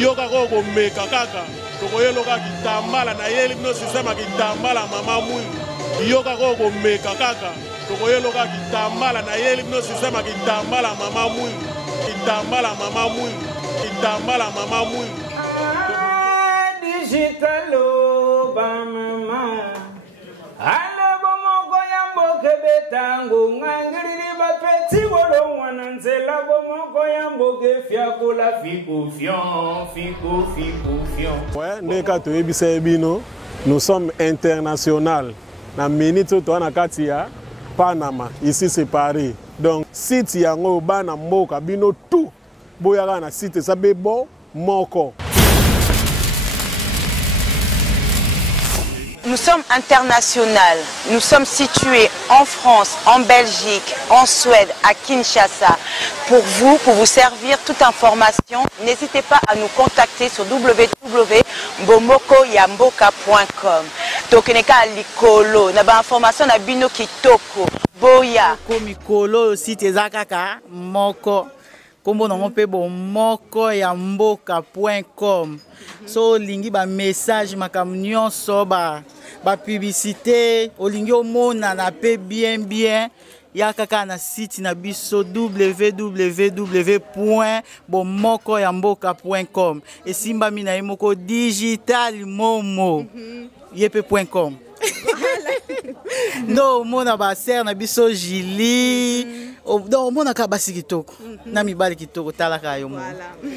yoka ko meka kaka tokoyeloka kitambala na yeli bino sistema kitambala mama mwindu yoka ko meka kaka tokoyeloka kitambala na yeli bino sistema kitambala mama mwindu kitambala mama mwindu kitambala mama mwindu digitalo ba mama ale bomoko ya mboke betango ngangiri ba petit wolo wana nzela bomoko ya mboke fiakola fiku fion ouais ndeka to ebisa ebino nous sommes international na minute to na kati ya Panama ici c'est Paris donc site yango bana mboka bino tout boyaka na site ça bebo moko. Nous sommes international. Nous sommes situés en France, en Belgique, en Suède, à Kinshasa. Pour vous servir toute information, n'hésitez pas à nous contacter sur www.bomokoyamboka.com. Tokeneka likolo, na ba information na bino kitoko. Boya. Komikolo site ezakaka moko. Kombo nango pe bomokoyamboka.com. So lingi ba message makam nyonso ba publicité olingi omona na pe bien ya kaka na site na biso www.bomokoyamboka.com esimba mina yemoko digital momo yepe.com. No mona ba ser na biso Jili do mona ka basi kitoko na mibali kitoko talaka yo mo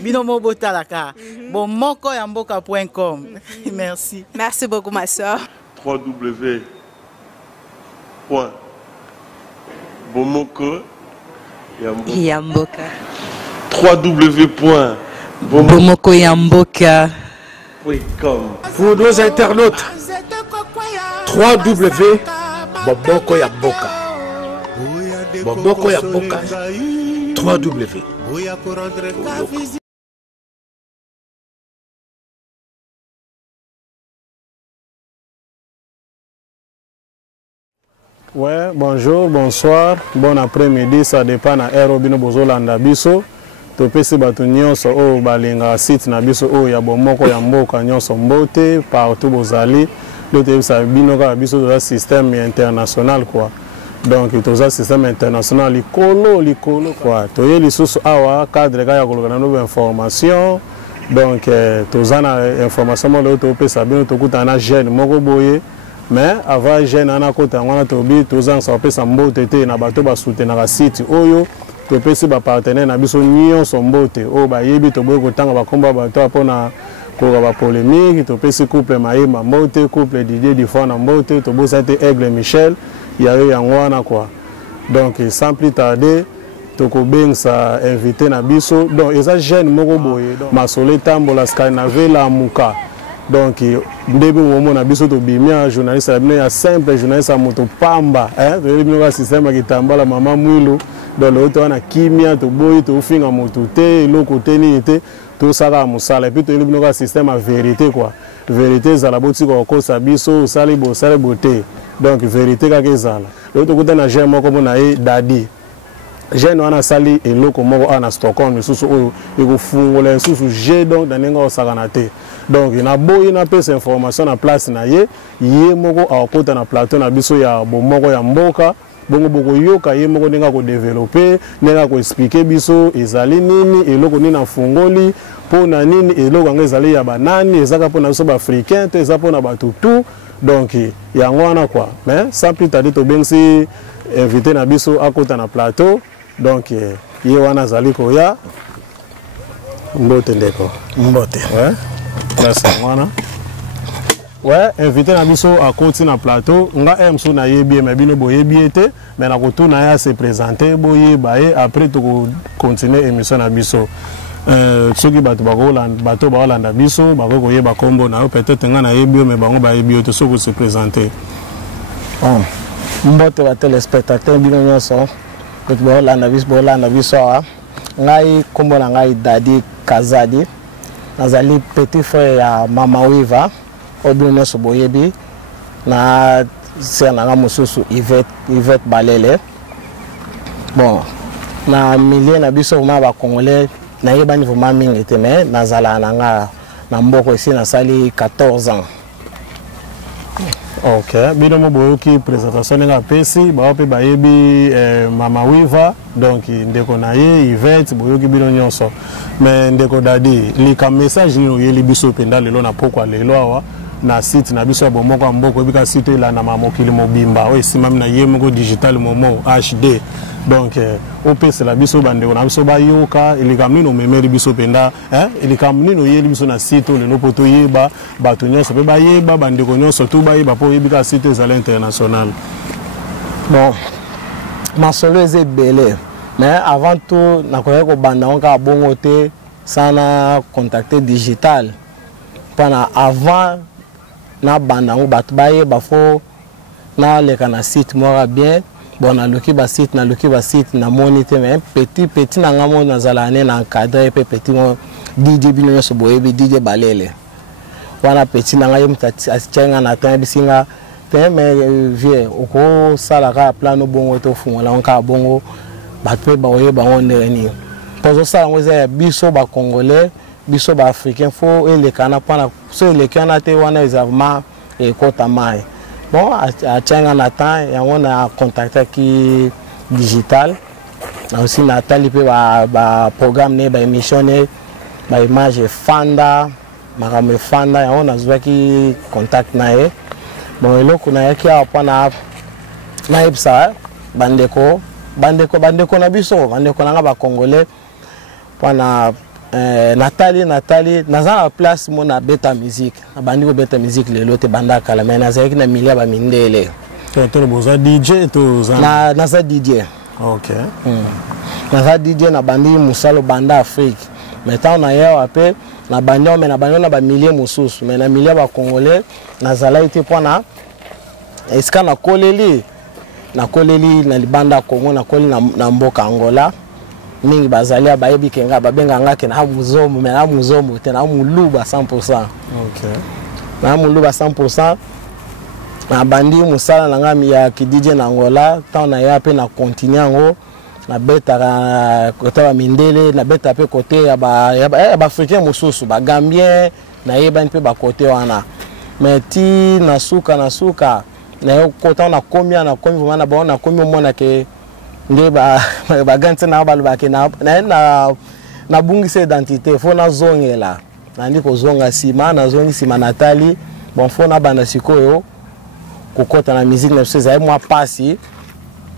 bino mo botalaka bomokoyamboka.com. Merci beaucoup ma soeur. www.bomokoyamboka. www.bomokoyamboka.com. Pour nos internautes, www.bomokoyamboka. Bomokoyamboka. www. Ouais, bonjour, bonsoir, bon après-midi, ça dépend na air bino bozolanda biso. To pesi batu nyonso o balinga site na biso o ya bomoko ya mboka nyonso mbote partout bozali. L'autre ça bino ka biso do système international quoi. Donc to za système international likolo quoi. To ye lisusu awa cadre ka ya kolokana no information. Donc to za na information mo lo to pesa bino to kutana jeune moko boye. Mais avant jeune ana kota ngwana to bi to za sa pesa mbote te na bato ba soutenir site oyo. To pesi ba partenaire na biso nyonso mbote o ba yebi to boye kotanga ba komba bato apona ko ba polémique to pesi couple Maïma mbote couple Didier Difona mbote to bosa te Aigle Michel ya yo yangwana quoi. Donc sans plus tarder to ko bengsa invité na biso donc eza jeune moko boye masole tambola skanave la muka. Donc ndebe womo na biso to bimia journaliste ya simple journaliste a moto pamba to yebi no système kitambala mama mwilu dans l'autre on a kimia to boy to finga moto te loko te ni te to sala musala et puis to yebi no système à vérité quoi vérité za la boti ko sa biso sali bote donc vérité ka kezala l'autre côté na jeune moko na e dadi jeune wana sali eloko moko ana Stockholm susu o eko fungola susu je donc danenga osakana te. Donc il a beau il a peu d'informations en place na ye moko a kota na plateau na biso ya bomoko ya mboka bongo boko yoka ye moko ninga ko développer ninga ko expliquer biso ezali nini eloko nini na fungoli pona nini eloko ngezali ya banani ezaka pona biso ba africain te ezaka pona ba tout donc yango wana quoi mais sans plus tarder to bengsi invité na biso a kota na plateau donc ye wana zali ko ya mbote ndeko mbote ouais. Ouais, invité na biso à continuer na plateau. Nga emso na yebi mais bino boyebi te mais na kotuna ya se présenter boye bae après to continuer émission na biso. Soki bato ba Holanda biso ba ko yeba kombo na peut-être nga na yebi mais bango ba yebi to soko se présenter. Mbote ba téléspectateur bino nyonso ko ba Holanda biso ngai kombo na ngai Dadi Kazadi. Nazali petit frère ya Mama Wiva obino soboyebi na sena mususu Yvette Balele. Bon na milieu na biso ma ba congolais nayeba niveau ma mingi te mais nazala nanga na mboko ici nasali 14 ans. Ok, bino mo boyoki présentation nga pesi ba pe ba yebi Mama Wiva donc ndeko na ye Yvette boyoki bino nyonso mais ndeko dadi lika message ni oyeli biso penda lelo na pokwa lelo awa na site na biso bomoko mboko bika site la na mamokili mobimba o simam na ye moko digital momo HD donc o pesi la biso bande na biso ba yoka ilika mino memeri biso penda ilika mino yeli biso na site lelo poto yeba bato nyonso pe ba yeba bande ko nyonso tu ba yeba po yebika site za l'international. Bon ma solo est belé mais avant tout na ko banda on ka bongo te sana contacter digital pana avant na banda on bat baye bafo na leka na site mora bien bon na loki ba site na monite mais petit na ngamo na zalane na encadrer pe petit mo DJ bino so boyebi DJ balele wana petit na ngayo mtachenga na temps bisinga te mais vie oko sala ka plan no bongo to fungola on ka bongo bat pe ba oyeba onde ni pozo sala ngoze biso ba congolais biso ba africain fo elekana pana so elekana te wana ezama e kota mai bon a tchenga na temps ya on a contacté qui digital aussi na tali pe ba programme ne ba émission ne ba image fanda makame fanda ya on a zwa ki contact na e bon eloko na yaki apana na ibsa bandeko na biso bandeko na ba congolais pana Nathalie naza place mona beta musique abandi ko beta musique lelo te banda kala mais naza ki na milia ba mindele to boza DJ to za naza DJ. OK naza DJ na bandi musalo banda Afrique mais tant na yo ape na bandi na ba milie mususu mais na milia ba congolais nazala ite pona eska na koleli na libanda Congo na koli na mboka Angola mingi bazalia bayebi kenga babenga ngake na muzomo mais na muzomo te na muluba 100%. OK na muluba 100% na bandi musala na ngami ya kidije na Angola tant na ya pe na continuer ngo na beta côté ba mindele na beta pe côté ya ba africain mususu ba gambien na yeba pe ba côté wana mais ti na suka na yo côté na combien na komi vraiment na ba na komi mona ke nge ba gantse na baluba ke na bungisa identité fo na zongela na ndiko zonga sima na zongi sima Nathalie bon fo na banda sikoyo kokota na musique na seza moi pasi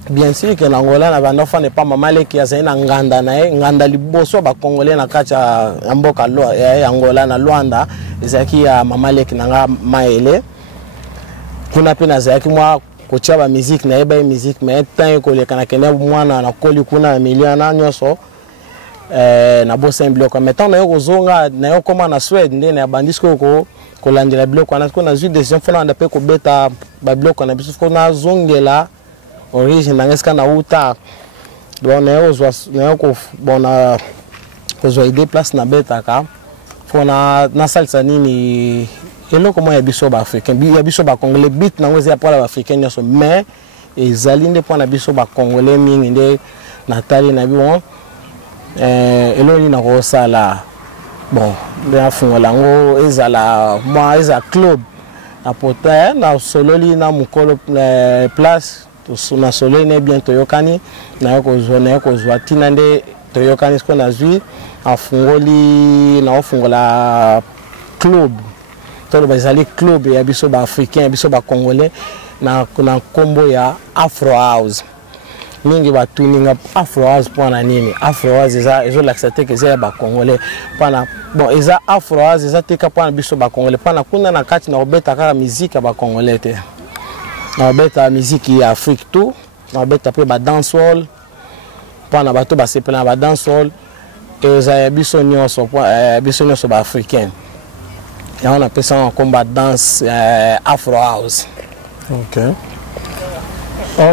bien sûr que na Angola na banda fa ne pas mamale ki ya na nganda na nganda liboso ba congolais na kacha mboka lo ya Angola na Luanda ezaki ya mamale ki nga maele kuna pena zaki moi kocha ba musique na eba musique mais tant ko le kana kene mwana na koli kuna miliana nyoso na bo semblio comme tant na yo zonga na yo koma na Sweden ndene ya bandisko ko landela bloko na ko na zu decision fona nda pe ko beta ba bloko na biso ko na zongela origine na ngeska na uta do na yo zwa na yo ko bona ko zo ide place na beta ka fona na salsa nini eloko mo ya biso ba africain ya biso ba congolais bit na ngwezi ya pola ba africain nyoso mais ezali nde pona biso ba congolais mingi nde Nathalie na biwo elo ni na ko sala bon de afungola ngo ezala moi eza club apota na sololi na mukolo place to na sololi ne bien toyokani na ko zwa tina nde toyokani sko na zui afungoli na ofungola club tolo bazali club ya biso ba africain biso ba congolais na kombo ya Afro House mingi ba tuninga Afro House pona nini Afro House ezo l'accepter que c'est ba congolais pana bon eza Afro House eza teka pona biso ba congolais pana kuna na kati na obeta kala musique ba congolais te na obeta musique ya Afrique tout na obeta pe ba dancehall pana bato ba sepela ba dancehall eza biso nyonso ba africain. Et on appelle ça un combat danse Afro House. OK.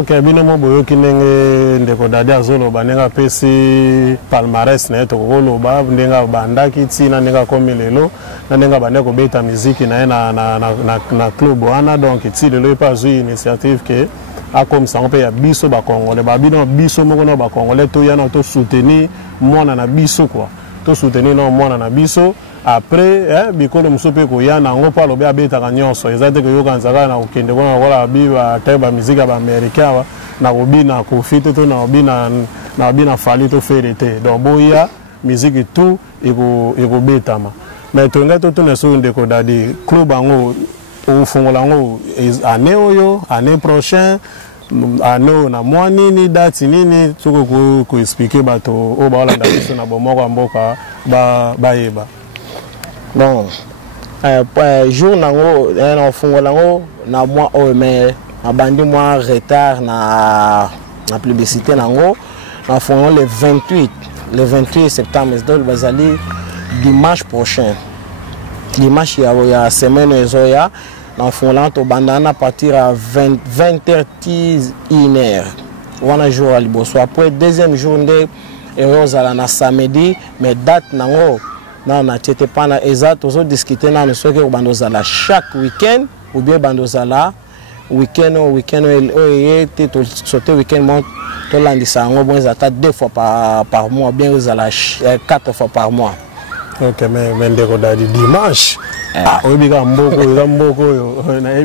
OK, binomo boyoki ndenge ndeko dadi azolo banenga pesi palmarès na to koloba ndenga bandaki tina ndenga komelelo na ndenga bandeko beta musique na club wana donc ti lelo pas une initiative que a comme ça on peut ya biso ba congolais ba bino biso moko na ba congolais to yana to soutenir mona na biso quoi. to soutenir no mwana na biso après bikolo musope ko ya nango pa lobe abeta ka nyonso ezate ko yoka nzaka na okende kona kola biba teba muzika ba américain na kobina ko fite to na bina fali to ferete donc boya musique tout eko betama mais to ngato to na so ndeko dadi club ango o fungola ngo année oyo année prochaine année na mwa nini date nini soko ko expliquer bato o ba olanda biso na bomoko mboka ba yeba bon jour nango na fungola ngo na mwa o mais abandi mwa retard na publicité nango na fungola le 28 septembre donc bazali dimanche prochain dimanche ya semaine ezoya na fungola to bandana à partir à 20h10 1h wana jour à liboso après deuxième journée ezala na samedi mais date nango na tete pana exact ozo discuter na no soki bandozala chaque week-end ou bien bandozala week-end oyete to sauter week-end mon to landisa ngo bon ezata 2 fois par mois bien ezala 4 fois par mois. OK mais ndeko dadi dimanche obika mboko yo na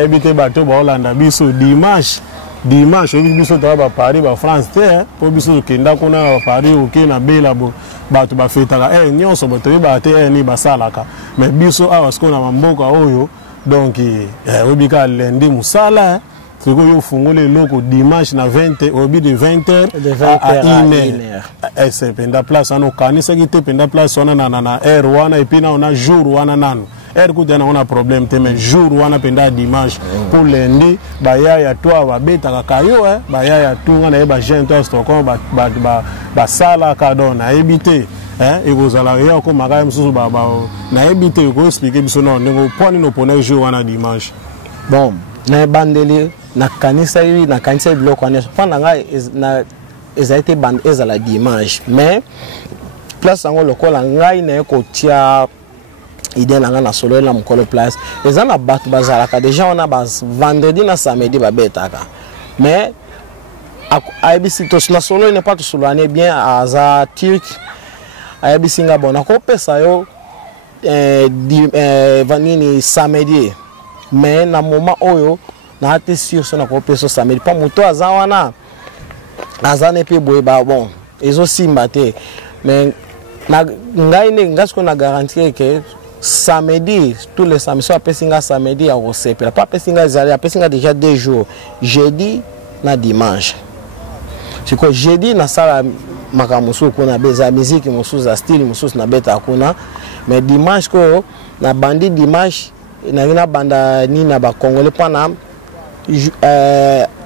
ebité bato ba Hollande biso dimanche biso to ba Paris ba France te po biso kenda kuna ba Paris OK na bela bo bato ba fetaka nyonso bato ba te ni basalaka mais biso awa sko na mboka oyo donc obika lundi musala siko yo fungole loko dimanche na 20 obi de 20h à 1h c'est penda place ono kanisa ki te penda place ona na air wana et puis na on a jour wana nanu air ko tena on a problème te mais jour wana penda dimanche pour lundi ba ya toi ba beta kayo ba ya tunga na ba jeune to Stockholm ba sala kadon na ebité ekozala ya ko makaya msusu ba na ebité ko expliquer biso non ngo poni no pona jour wana dimanche bon na bandeli na kanisa biloko ane pendant na ezalité band ezala dimanche mais place ngo lokola ngai na ko tia idée na solo na mukolo place ezana bato bazalaka déjà on a vendredi na samedi ba betaka mais ABC to na solo ne pas to solo ane bien aza turc ABC nga bona ko pesa yo vanini samedi mais na moment oyo na ate sur so na ko pesa samedi pas moto aza wana azane pe boye ba bon ezo simba te mais na ngai ne ngasko na garantir que samedi tous les samedis so apesinga samedi ya osepela pas apesinga zali apesinga déjà 2 jours jeudi na dimanche siko jeudi na sala makamusu kuna beza musique musu za style musu na beta kuna mais dimanche ko na bandi dimanche na banda ni na ba congolais pana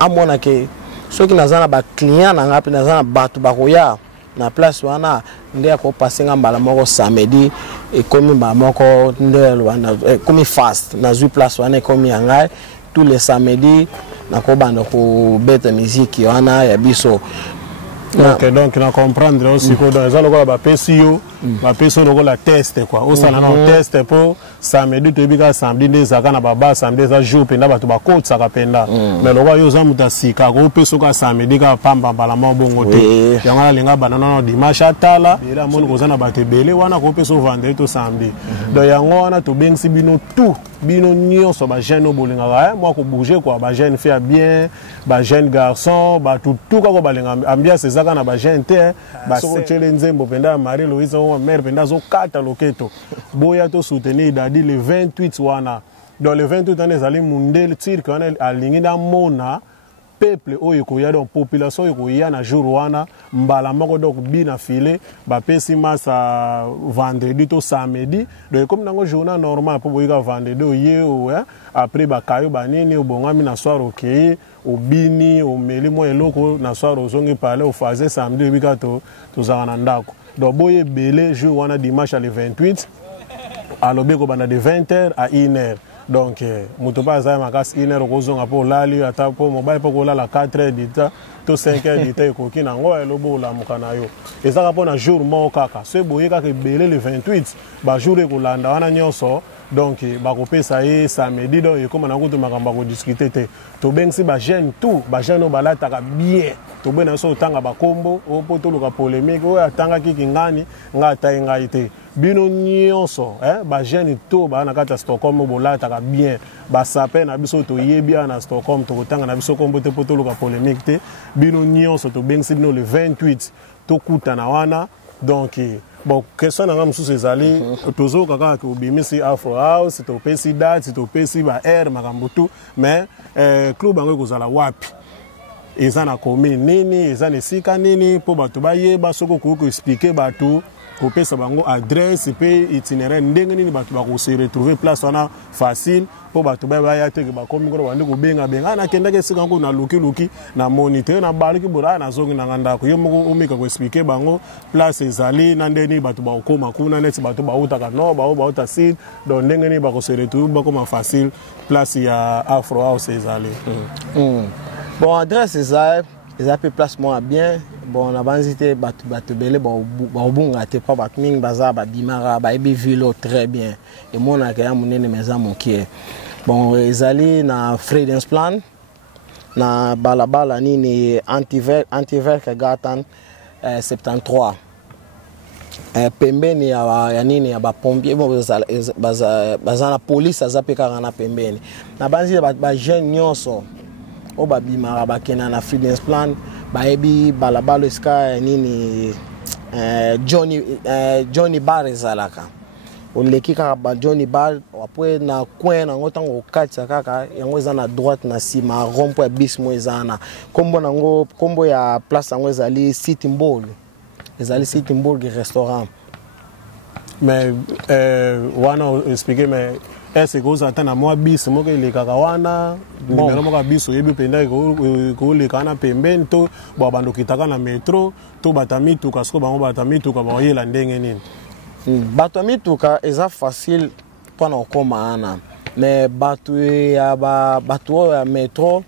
amona ke soki nazana ba client na ngapi nazana batu bakoya na place wana nde ko passer mbala moko samedi et comme ba moko nde wana comme fast na zu place wana comme yanga tous les samedis na ko banda ko beta musique wana ya biso. OK donc na comprendre aussi que dans ça lokola ba PCO ba PCO lokola test quoi au sala na test pour samedi to bika samedi ndezaka na baba samedi za jour penda bato ba kotsa ka penda mais lokola yo za muta sika ko PCO ka samedi ka pamba bala mo bongo te yanga linga banana no dimanche atala ela moni ko zana bato belé wana ko PCO vendredi to samedi donc yango wana to bengsi bino tout bino nyonso ba jeune bolinga moi ko bouger quoi ba jeune fait bien ba jeune garçon ba tout ka ko balinga ambiance ezaka na ba jeune te ba so chele nzembo penda Marie Louise o mère penda zo kata loketo boya to soutenir dadi le 28 wana dans le 28 ans ezali mundel tirka wana alingi na mona peuple oyo koya donc population oyo koya na jour wana mbala moko donc bina filé ba pesi masa vendredi to samedi donc comme nango journée normal po boyika vendredi oye après ba kayo banini obongami na soir okeye obini omeli mo eloko na soir ozongi parler au fazer samedi bika to zaka na ndako donc boye belé jour wana dimanche le 28 alobeko bana de 20h à 1h. Donc, muto pas za makas 1h kozonga po lali ata po mobile po kolala 4h dita to 5h dita ko kina ngo elobo la mukana yo. Ezaka po na jour mo kaka. Se boye kaka belé le 28 ba jour ko landa wana nyonso donc bakopesa ye samedi donc ekoma na kutu makambo kodiscuter te tobengisi bajeune tout bajeune oyo balataka bien tobena so otanga bakombo opo toluka polémique oyo atangaki kingani nga ataye ngai te bino nyonso bajeune tout baa na kati ya Stockholm bolataka bien basape na biso toyebi na Stockholm tokotanga na biso kombo te po toluka polémique te bino nyonso tobengisi bino le 28 tokutana wana donc bon question na nga mosusu ezali tozoka kaka obimisi Afro House topesi date topesi ba air makambo tu mais club yango ekozala wapi eza na commune nini eza na esika nini mpo bato bayeba soki okoki koexplike bato kopesa bango adresse mpe itinéraire ndenge nini bato bakose retrouver place wana facile mpo bato baya teke bakomi kono bande kobenga nakendaki esika yango na luki na moniteur na baliki bola nazongi na nga ndako yo moko omeka koexplike bango place ezali na ndenge nini bato bakokoma kuna neti bato bautaka no bauta sud donc ndenge nini bakose retrouver bakoma facile place ya Afro House ezali bon adresse eza pe place moi bien bon na banzite bato bele babunga te pa bato mingi baza babimara bayebi vilo très bien emonaka ya monene meza mokie bon ezali na Fredensplan na balabala nini antiverke gatan 73 pembeni ya nini ya bapompier baza na police aza pe kaka na pembeni na banzite bajeune nyonso o babimara bakena na Fredensplan baebi balabalo eska nini Johnny Bar ezalaka oleki kaka ba Johnny Bar apres na coin nango ntango okatisa kaka yango eza na droite na nsima rompo ya bis mo eza na kombo ya place yango ezali Sittingbourg restaurant mais wana expliquer mais est-ce que vous attendez moi bis moko elekaka wana numéro moko bis oyebi penda ko lekana pembeni to bando kitaka na metro to batamituka siko bango batamituka bayela ndenge nini batamituka eza facile pona okoma ana mais bato ya metro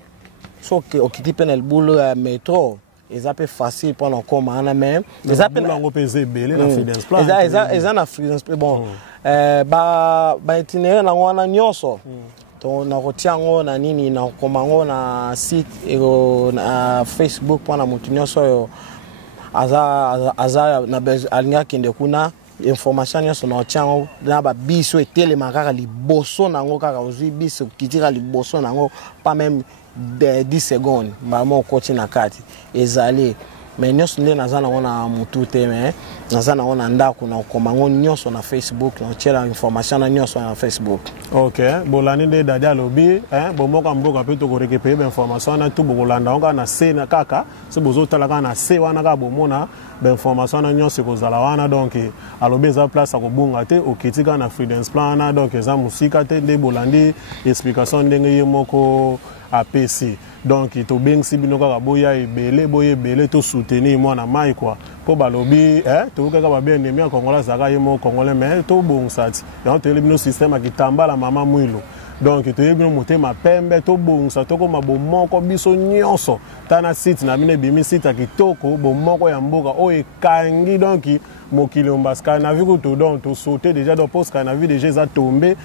soki okiti pena elbulo ya metro eza pe facile pona okoma ana mais eza pe nango peze belé na Fredensplan eza na Fredensplan bon ba itinéraire nango wana nyonso to na kotia ngo na nini na koma ngo na site na Facebook pona mutu nyonso yo aza na alinga kende kuna information nyonso na otia ngo na ba biso etelema kaka liboso nango kaka ozwi biso kitira liboso nango pas même 10 secondes vraiment okoti na kati ezali mais nyonso nde naza nango na mutu te mais naza nango na ndako na okoma ngo nyonso na Facebook na otiela information na nyonso na Facebook. Ok bolani nde dadi alobi bomoka mboka mpe tokorekepeye bainformation wana tu bokolanda ngo na se na kaka so bozotalaka na se wana kaka bomona bainformation wana nyonso ekozala wana donc alobi eza place akobunga te okiti kaka na Fredensplan wana donc eza mosika te nde bolandi explication ndenge ye moko apesi donc tobengisi bino kaka boya ebele to soutenir mwana mai quoi po balobi tokaka babe ennemi ya Kongola azaka ye moko Congolais mais tobongisa ti yango toyeli bino système akitambala mama mwilo donc toyebi bino motema pembe tobongisa tokoma bomoko biso nyonso tana site na bino ebimi site ya kitoko bomoko ya mboka oyo ekangi donc mokili mbaska na vi kuto donc to sauter déjà donc parce qu'on a vu déjà ça tomber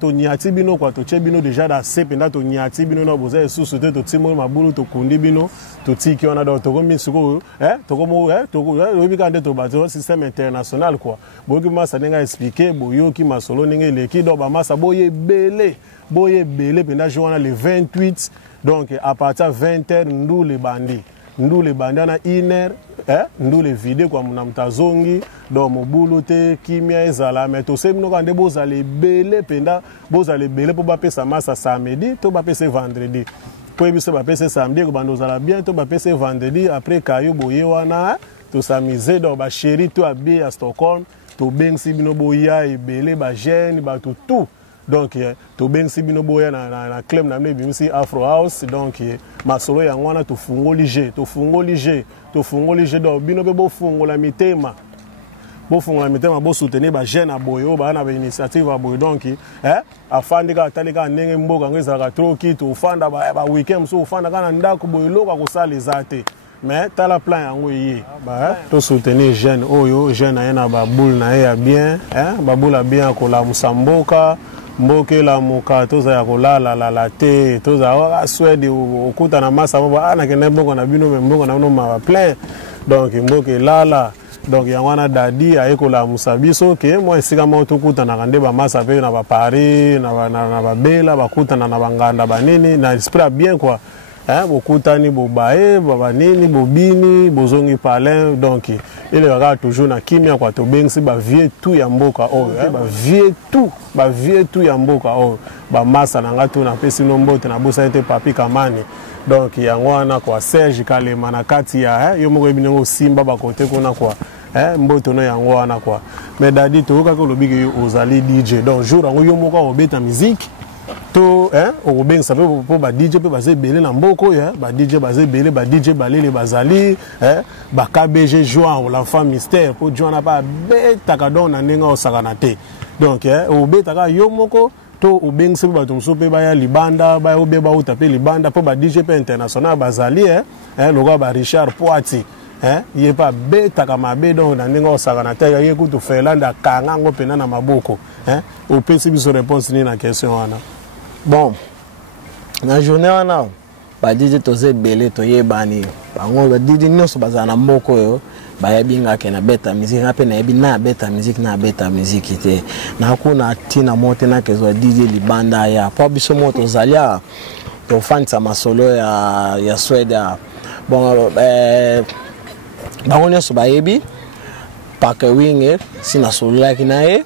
to nyati bino kwa to che bino déjà da sependa to nyati bino na boza sous sauter to timo mabulu to kundi bino to tiki ona donc to komi siko to komo to obi kande to bazo système international quoi boki masa nenga expliquer boyoki masolo ninge leki do ba masa boye belé penda joana le 28 donc à partir 20h ndule bandi na iner ndule vide kwa mnamtazongi do mobulu te kimia ezala mais to sebino kande bozale belé penda bozale belé po bapesa masa samedi to bapesa vendredi po biso bapesa samedi ko bandozala bien to bapesa vendredi après kayo boye wana to samize do ba chéri to abi à Stockholm to bengsi bino boya ebele ba jeune ba tout donc to bengsi bino boya na club na bimisi Afro House donc masolo ya ngwana to fungoli je do bino be bo fungola mitema bo soutenir ba jeune aboyo ba na ba initiative aboyo donc afandika atalika ndenge mboka ngezaka trop kito ufanda ba weekend so ufanda kana ndako boyo loka kusala ezate mais tu as la plan yango yé to soutenir jeune oyo jeune ayena ba boule na ya bien ba boule bien ko la musamboka mboke la muka to za ko la te to za Swede okuta na masa baba ana kene mbongo na bino mbongo na no ma plein donc mboke la donc yango wana dadi ayeko la musabiso ke moi esika mo to kuta na kande ba masa pe na ba Paris na ba bela ba kuta na banganda banini na esprit bien quoi bokutani bobaye babanini bobini bozongi palin donc il va toujours na kimia kwa to bengsi ba vie tout ya mboka oyo ba vie tout ya mboka oyo ba masa na ngatu na pesi no mbote na bosa ete papi kamani donc yango wana kwa Serge Kalema na kati ya yo moko ebingo simba ba kote kuna kwa mboto no yango wana kwa mais dadi to ka ko lobiki ozali DJ donc jour yango yo moko obeta musique to o ben sape po ba DJ pe baze belé na mboko ya ba DJ baze belé ba DJ balele bazali ba KBG joint l'enfant mystère po joint pas beta ka don na nenga osakana te donc o beta ka yo moko to o ben sape ba tumso pe ba ya libanda ba obe ba utape libanda po ba DJ pe international bazali logo ba Richard Poati il pas beta ka mabe don na nenga osakana te ya kutu felanda kanga ngo pena na maboko o pesi biso réponse ni na question wana. Bon, na journée wana ba DJ toze belé to yebani bango ba DJ nyonso bazana mboko yo ba yebinga ke na beta musique ngape na yebi na beta musique te na kuna tina mote na kezo DJ libanda ya pa biso moto zalia to fansa masolo ya Swede bon bango nyonso ba yebi pake winge sina solo yaki na ye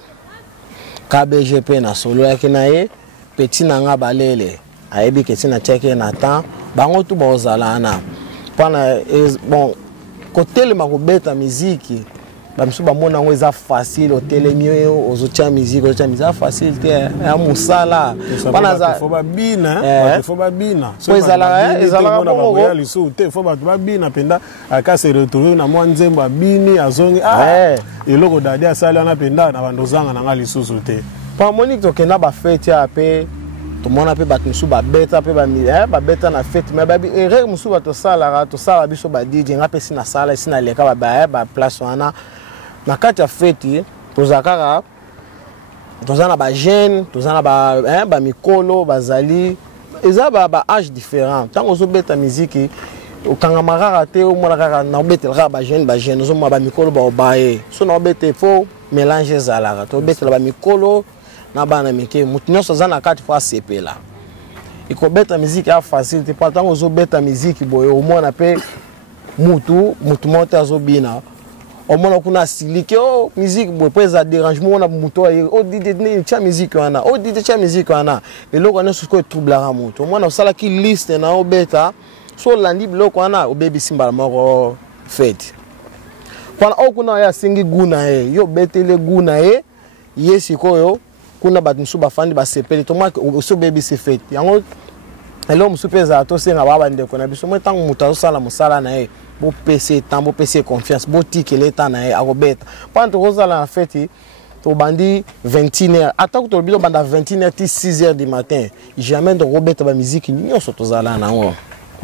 KBGP na solo yaki na ye petit nanga balele ayebi ke tina cheke na temps bango tu bozala na pana bon côté le makobeta musique ba misu ba mona ngo eza facile hôtel mio ozotia musique facile te ya musala pana za faut ba bina so ezala bongo ya lisu te faut ba bina penda aka se retrouver na mwa nzembo bini azongi eloko dadi asala na penda na bandozanga na ngali susu te pa monique to kena ba fête ya pe to mona pe bat musu ba beta pe ba beta na fête mais ba erreur musu ba to sala biso ba DJ ngape sina sala sina leka ba place wana na kati ya fête tozakaka tozana ba jeune tozana ba mikolo bazali eza ba âge différent tango zo beta musique okanga marara te o mona kaka na betela ba jeune zo ba mikolo ba obaye so na bete fo mélange zalaka to betela ba mikolo na bana mike mutinyoso zana kati fa sepela iko beta musique a facile te pas tango zo beta musique boyo o mona pe mutu mote azobina o mona kuna silike musique boyo pesa dérangement na muto o DJ ni cha musique wana o DJ cha musique wana eloko na suko troublara muto o mona osala ki liste na o beta so landi bloko wana o baby simba moko fete kwa o kuna ya singi guna yo betele guna yesi koyo kuna bat musu bafandi ba sepeli to mwa so baby se fete yango elo musu peza to senga baba ndeko na biso mwetango muta sala musala na bo PC tambo PC confiance bo tikele ta na akobeta panto kozala na fete to bandi 21h attaque to bilo banda 21h ti 6h du matin jamais de robeta ba musique nyonso to zala na ngo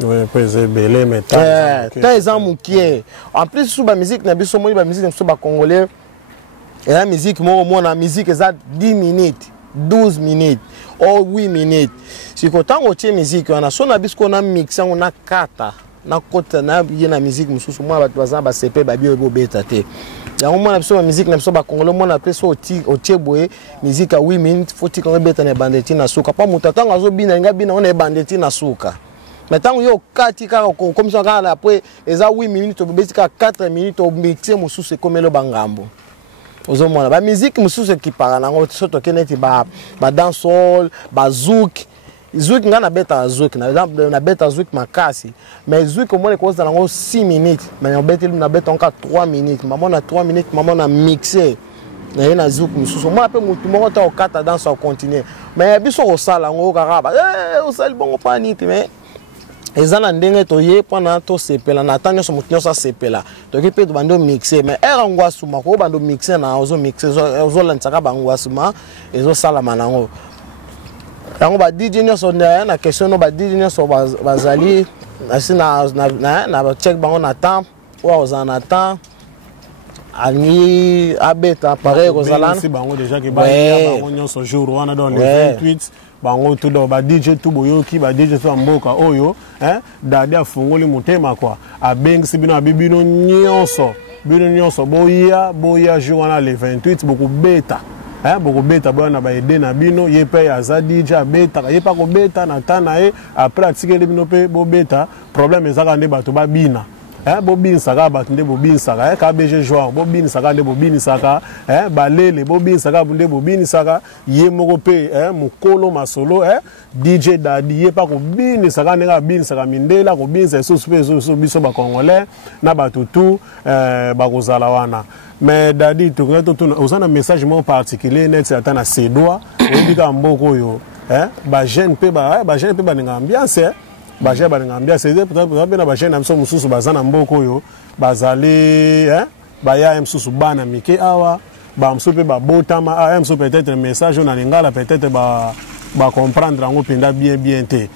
oui pese belé metal ta exemple qui en plus sous ba musique na biso moni ba musique so ba congolais et la musique moi na musique ça 10 minutes 12 minutes ou 8 minutes si quand on tient musique on a son abis qu'on a mixé on a kata na kota na yena musique mususu moi ba toza ba CP ba bio beta te ya on na biso musique na biso ba congolais moi na peso o tieboye musique à 8 minutes faut ti qu'on beta na bandeti na suka pa mutatanga azobina ngabina on e bandeti na suka mais tant yo kati ka comme ça quand après eza 8 minutes obesika 4 minutes o mixer mususu comme le bangambo ozomona ba musique mususu ki para nango soto keneti ba dancehall ba zouk ngana beta zouk na beta zouk makasi mais zouk au moins ko za nango 6 minutes mais on beta na beta encore 3 minutes maman na 3 minutes maman na mixer na zouk mususu moi pe mutu moko ta okata danse au continuer mais biso ko sala ngo karaba osali bongo panite mais ezana ndenge to ye pona to sepela na tanya so mutinyo sa sepela to ki pe to bando mixer mais era ngwasuma ko bando mixer na ozo mixer ozo lantsaka bangwasuma ezo sala manango yango ba DJ nyo so na question no ba DJ nyo so bazali asi na check bango na temps oyo ozala na temps alingi abeta pareil kozalana si bango déjà ke bango nyonso jour wana dans le 28 bango tout do ba DJ tout boyoki ba DJ tout mboka oyo dadi afungoli motema kwa abengisi bino abibino nyonso boya jour wana le 28 beaucoup beta beaucoup beta bwana ba aider na bino ye pe aza DJ beta ye pa ko beta na tana e après atikeli bino pe bo beta problème ezaka nde bato ba bina bobini saka bato nde bobini saka ka BG joueur bobini saka nde bobini saka balele bobini saka nde bobini saka ye moko pe mukolo masolo DJ Dadi ye pa ko bini saka ndenga bini saka mindela ko bini sa so biso ba congolais na bato tout ba kozala wana. Mais Dadi to osana message mo particulier net ata na sedwa obika mboko yo ba jeune pe ba ninga ambiance baje balinga ambiance peut-être ba jeune amso mususu bazana mboko yo bazali baya msusu bana mike awa ba mso pe ba botama mso peut-être message na lingala peut-être ba comprendre ngo penda bien te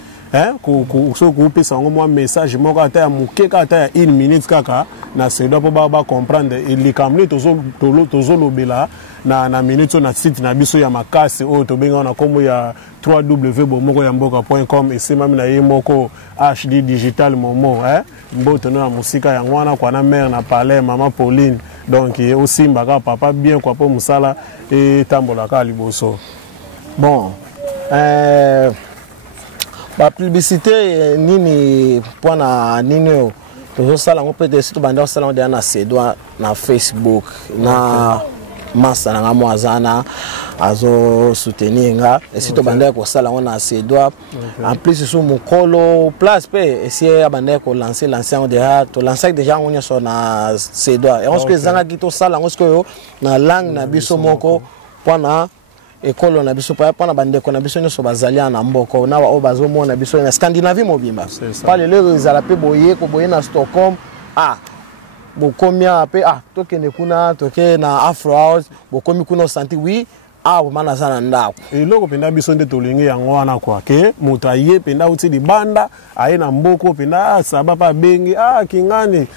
so ko pesa ngo mo message moko ata ya muke ata ya 1 minute kaka na sedo po ba comprendre il kamli tozo lobela na minute na site na biso ya makasi o to benga na kombo ya www.bomokoyamboka.com esemami na ye moko HD digital momo mboto na musika ya ngwana kwa na mère na palais maman Pauline donc osimba ka papa bien kwa po musala et tambola ka liboso. Bon ba publicité nini pona nini to sala ngo peut être banda sala ngo na sedwa na Facebook na masa na ngamo azana azo soutenir nga esi to banda ko sala ngo na sedwa en plus sur mukolo place pe esi banda ko lancer on déjà to lancer déjà ngo so na sedwa et on se que zanga ki to sala ngo sko na langue na biso moko pona ekolo na biso pa na bandeko na biso nyoso bazalia na mboko na ba bazo mona biso na Scandinavie mobimba pale leo ezala pe boye ko boye na Stockholm bokomia pe tokene kuna toke na Afro House bokomi kuna santi oui bomana sana ndako eloko penda biso nde tolingi yango wana kwa ke moto aye penda uti di banda aye na mboko penda saba pa bengi kingani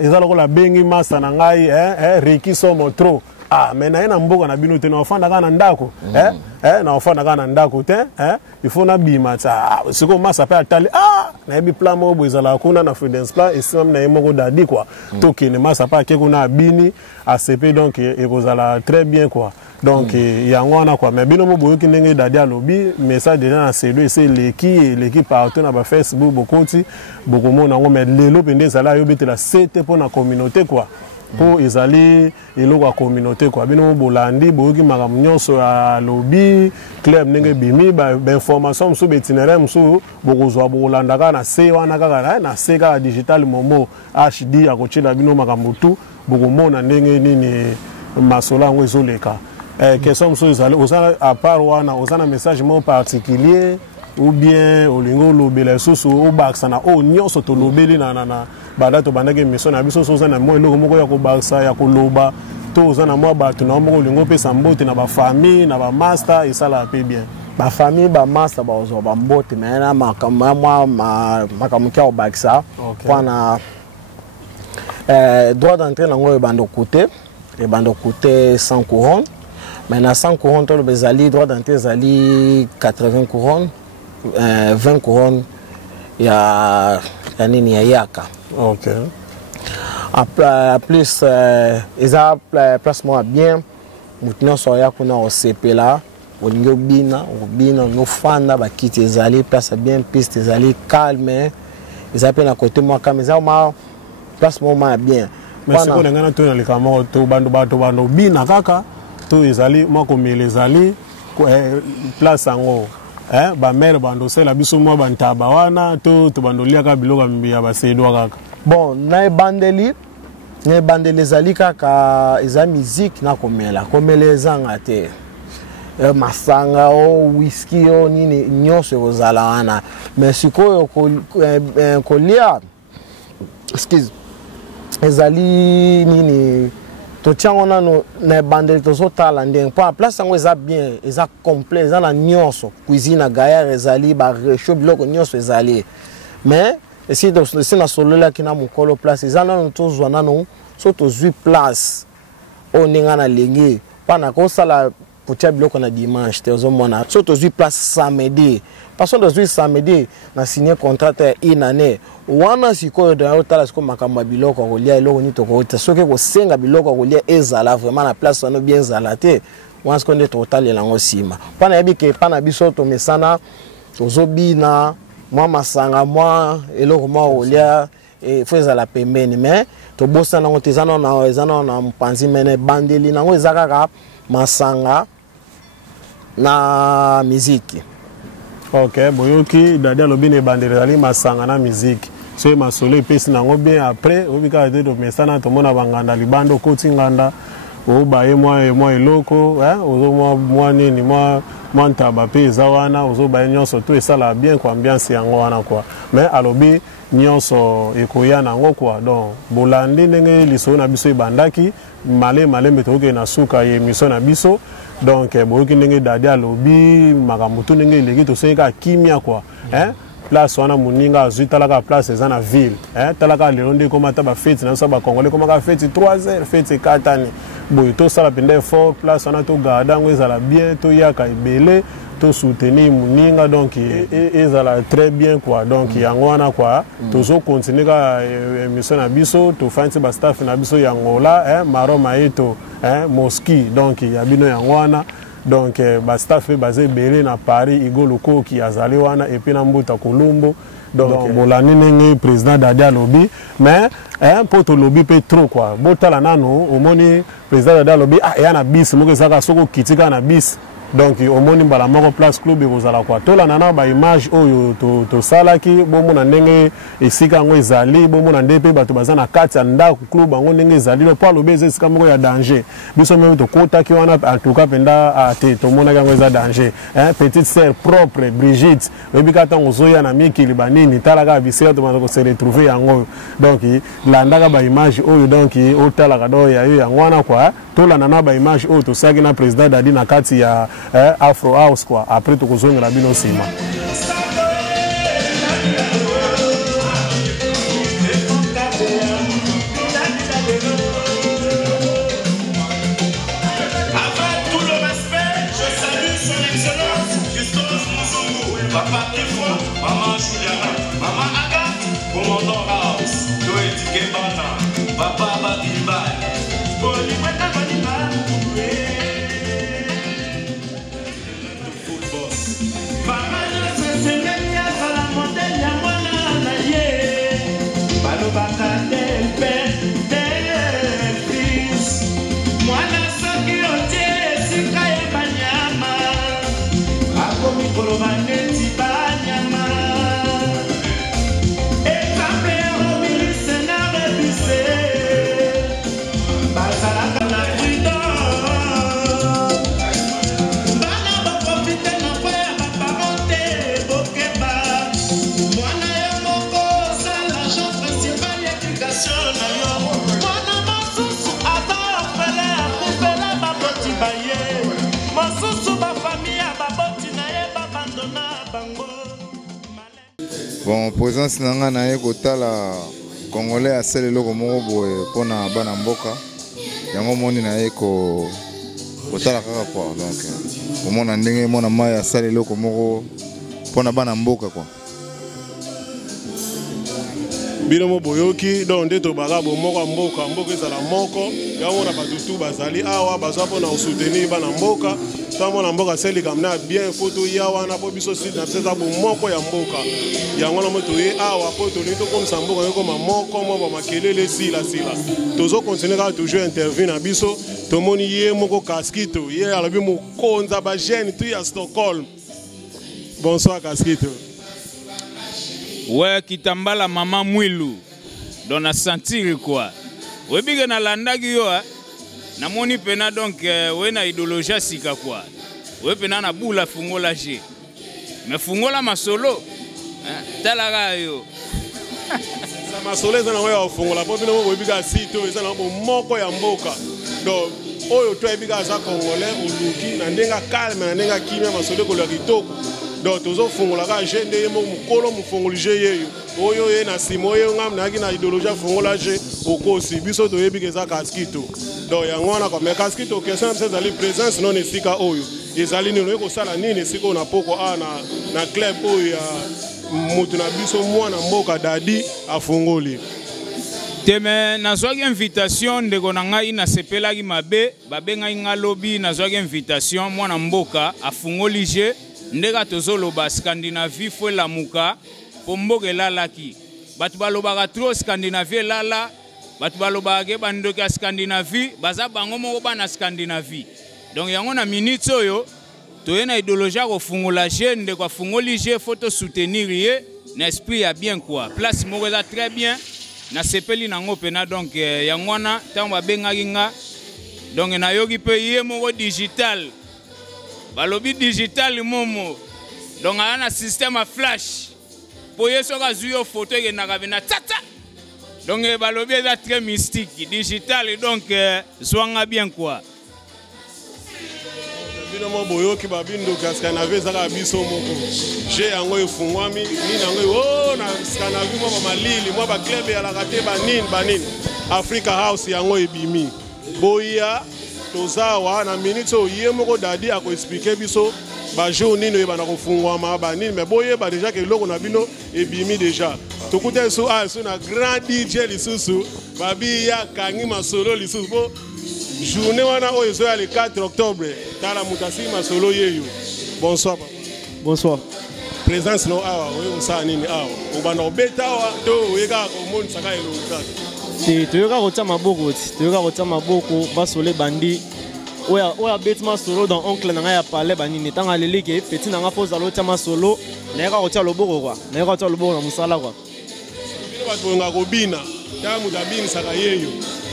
ezala ko la bengi masa na ngai Ricky Somo trop mais na mboka na bino te na ofanda kana ndako na ofanda kana ndako te il faut na bima ta siko masa pe atali na ebi plan mo bozala kuna na Freedom's Plan esim na yemoko Dadi quoi tokene masa pa ke kuna bini ACP donc ekozala très bien quoi donc yango wana quoi mais bino mo boyoki ndenge Dadi alobi message déjà na sedo ese leki partout na ba Facebook bokoti bokomona ngo mais lelo pende zala yo betela sete pour na communauté quoi pour ezali eloko ya communauté quoi bino bolandi boyoki makambo nyonso ya lobby club ndenge bimi ba information musu betinere musu bokozwa bolanda kaka na se wana kaka na se kaka digital momo HD akochela bino makambo tu bokomona ndenge nini masola yango ezoleka question musu ezali osana à part wana osana message mo particulier ou bien olingo lobela susu obaksa na nyonso to lobeli na bada to bandake mission na biso soza na mo eloko moko ya ko baksa ya ko loba to za na mo bato na moko lingo pesa mbote na ba famille na ba master esala pe bien ba famille ba master ba ozo ba mbote mais na makamukia o baksa pana droit d'entrée na ngo bando coûter et bando coûter 100 couronnes mais na 100 couronnes to le bezali droit d'entrée zali 80 couronnes 20 couronnes ya nini ya yaka. OK. En plus eza placement bien mutino so ya kuna o CP là olingo bina no fanda ba kiti ezali place bien piste ezali calme eza pe na côté moi kameza ma placement ma bien mais c'est qu'on ngana to na likamo to bando bina kaka to ezali moko mele ezali place ango ba mère bando sela biso mo bantaba wana to bando liaka biloko mbia ba sedwa kaka bon na bandeli zali kaka eza musique na komela ezanga te masanga whisky nini nyonso kozala wana mais sikoyo kolia excuse ezali nini to tiango na bandeli tozotala ndenge mpo place yango eza bien eza complet eza na nyonso cuisine gaillard ezali ba rechaud biloko nyonso ezali mais Et si na solo là qui na mukolo place ils en to zwana non so to 8 place o ninga na lengi pana ko sala potia biloko na dimanche te ozomona so to 8 place samedi parce que to 8 samedi na signé contrat une année wana sikoyo da otala siko makamba biloko ko lia eloko ni to ko ta soki ko senga biloko ko lia ezala vraiment na place wana bien zalate wana siko nde total elango sima pana yebi ke pana biso to mesana tozobina moi masanga moi eloko moi olia et faut la pembeni mais to bossa na ngotezana na ezana na mpanzi mene bandeli nango ezaka masanga na muziki. OK, boyoki dadi alobine bandeli ali masanga na muziki. So masolo epesi nango bien après obika de do mesana to mona banganda libando koti nganda o baye moi eloko ozo moi nini moi ntaba pe zawana ozo baye nyonso to esala bien kwa ambiance yango wana kwa mais alobi nyonso ekoya nango kwa donc bolandi ndenge liso na biso ebandaki malembe toke na suka ye mission na biso donc boyoki ndenge dadi alobi makambo to ndenge eleki tosengeka kimia kwa place wana muninga azui talaka place eza na ville talaka lelo nde komata ba fête na so ba congolais komaka fête 3h fête 4 ans boy to sala pende fort place wana to garda ngo ezala bien to yaka ebele to soutenir muninga donc ezala très bien quoi donc yango wana quoi tozo continuer ka émission na biso to fanti ba staff na biso yangola maro maeto moski donc ya bino yango wana donc ba staff basé belé na Paris igoloko ki azali wana et puis na mbuta kolumbo donc bolani nenge président Dadi alobi mais pour to lobby pe trop quoi botala nano omoni président Dadi alobi ya na bis moko saka soko kitika na bis donc omoni mbala moko place club ekozala kwa tola nana ba image oyo to salaki bomo na ndenge esika ngo ezali bomo na ndepe bato bazana kati ya ndako club ngo ndenge ezali le poids lobé esika moko ya danger biso même to kota ki wana en tout cas penda ate to mona ngo eza danger petite sœur propre Brigitte ebika tango zoya na mikili banini talaka bisela to manako se retrouver yango donc landaka ba image oyo donc otalaka do ya yo yango wana kwa tola nana ba image oyo to saki na président Dadi na kati ya Afro House quoi après to kozonga la bino sima Bon, présence nanga na ekota la congolais a sele loko moko boye pona bana mboka yango moni na eko kotala kaka kwa donc omona ndenge mona mai a sele loko moko pona bana mboka kwa bino mo boyoki donc nde to baka bo mboka ezala moko yango na batutu bazali awa bazwa pona soutenir bana mboka tamo na mboka seli kamna bien photo ya wana po biso site na pesa bo moko ya mboka yango na moto ye awa po to ni to comme ça mboka ko moko mo ba makelele sila tozo continuer ka toujours interview na biso to moni ye moko Kaskito ye alobi mo konza ba jeune tu ya Stockholm. Bonsoir Kaskito. Ouais, Kitambala maman Mwilu dona sentir quoi webiga na landaki yo na moni pena donc we na idéologie sika quoi we pena na bula fungola je me fungola masolo talaka yo sa masolo eza na we fungola po bino webiga sito eza na moko ya mboka donc oyo to ebiga za congolais oluki na ndenga calme na ndenga kimia masolo ko la kitoko donc tozofungola ka je nde mo mukolo mufungoli je yeyo oyo ye na simo ye ngam na ki na idéologie fungola je okosi biso toyebi ke za kaskito donc yango wana kwa me kaskito question c'est ali présence non esika oyo ezali nino eko sala nini esika na poko na club oyo ya mutu na biso mwana mboka dadi afungoli teme nazwaki invitation ndeko na ngai nasepelaki mabe babengai nga lobi nazwaki invitation mwana mboka afungoli je ndeka tozoloba Scandinavie fo lamuka po mboka elalaki batu balobaka trop Scandinavie elala batu balobaka ke bandoki ya Scandinavie baza bango moko bana Scandinavie donc yango na minute oyo toye na idéologie ya kofungola je ndeko afungoli je fo tosoutenir ye na esprit ya bien quoi place moko eza très bien na sepeli nango pena donc yango wana ntango babengaki nga donc nayoki mpe ye moko digital balobi digital momo donc aya na système a flash po ye soki azwi yo photo ekendaka pe na tata donc balobi eza très mystique digital donc zwanga bien quoi bino mo boyoki babindoki ya Scandinavie ezaka biso moko je yango efungwami nini yango o na Scandinavie mwa bamalili mwa baclub eyalaka te banini Africa House yango ebimi boya tozawa na minute oyo ye moko dadi akoexplike biso bajour nini oyebana kofungwama banini me boyeba deja ke eloko na bino ebimi deja tokuta esu na grand DJ lisusu babi ya kangi masolo lisusu po journée wana oyo ezoya le 4 octobre tala mutasi masolo yeyo bonsoir papa bonsoir présence no awa oyo osala nini awa obanda obeta awa to oyekaka komonisaka elongo kaka toyoka kotia maboko basole bandi oya beti masolo dans oncle na ngai ya palais banini ntango aleli ke peti na ngai mpo ozala otia masolo nayeka kotia loboko kwa nayeka kotia loboko na mosala kwa bino bato boyonga kobina ntango moto abinisaka yeyo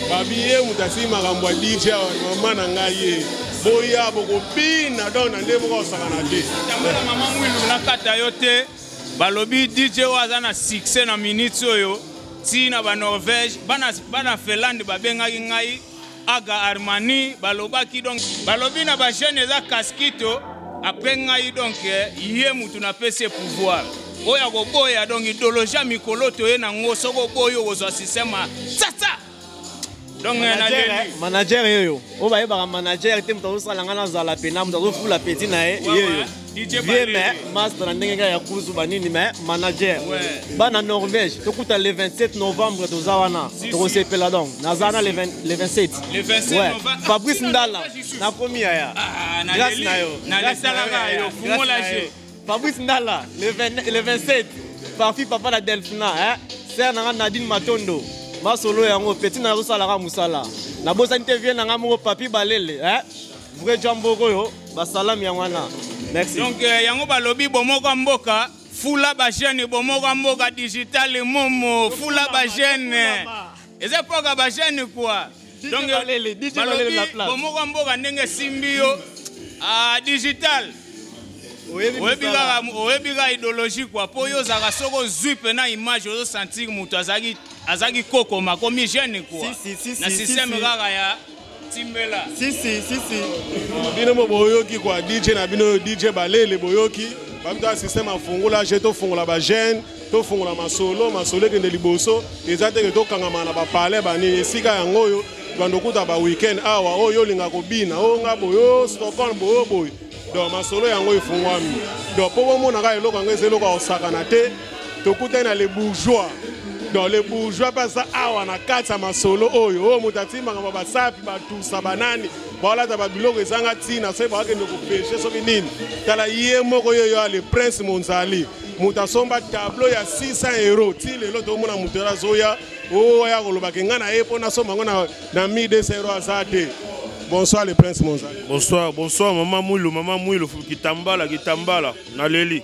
babi ye moto asili makambo ya DJ mama na ngai ye boya bokobina donc na nde moko osakana te tambala mama mwilu nakata yo te balobi DJ oyo aza na succès na minute oyo tina ba Norvège bana Finlande babengaki ngai aga Armani balobaki donc balobi na ba jeune eza kaskito après ngai donc ye mutu na pese pouvoir oya koboya donc idéologie mikolo to ye na ngoso koboyo kozwa système tata donc manager yoyo o ba yeba manager te mutazo sala ngana zala pena mutazo fula petit na ye yoyo vie mais master na ndenge ya kuzu banini mais manager bana Norvège tokuta le 27 novembre tozawana tokosepela donc nazana le 27 novembre Fabrice Ndala na komi ya grâce na yo na lesalanga yo fungola je Fabrice Ndala le 27 parfi papa la Delphina sœur na Nadine Matondo masolo yango petit na zosalaka musala na bosani te vie na nga moko papi balele vrai jamboko yo basalam yango wana merci donc yango balobi bomoko mboka fula ba jeune bomoko mboka digital momo fula ba jeune eza poka ba jeune quoi donc balobi bomoko mboka ndenge simbio digital oyebika idéologie quoi po yo zaka soko zwi pena image ozo sentir mutu azaki kokoma komi jeune quoi na système kaka ya timbela bino mo boyoki kwa DJ na bino DJ balele boyoki bamta système afungola je to fungola ba jeune to fungola masolo ekende liboso eza te ke to kangama na ba palais bani esika yango yo bandokuta ba weekend awa oyo linga kobina o nga boyo Stockholm boyo donc masolo yango efungwami donc po bomonaka eloko yango eza eloko osakana te tokutani na les bourgeois donc les bourgeois mpasa awa na kati ya masolo oyo oyo moto atimaka basapi batusa banani baolata babiloko ezanga ntina soki bakende kopeshe soki nini tala ye moko yoyo le prince Monzali moto asomba tableau ya 600 euros ti lelo tomona moto azoya oya kolobaka nga na ye mpo nasomba yango na 1200 euros aza te. Bonsoir le prince Monzali. Bonsoir maman Mouilou Kitambala na leli.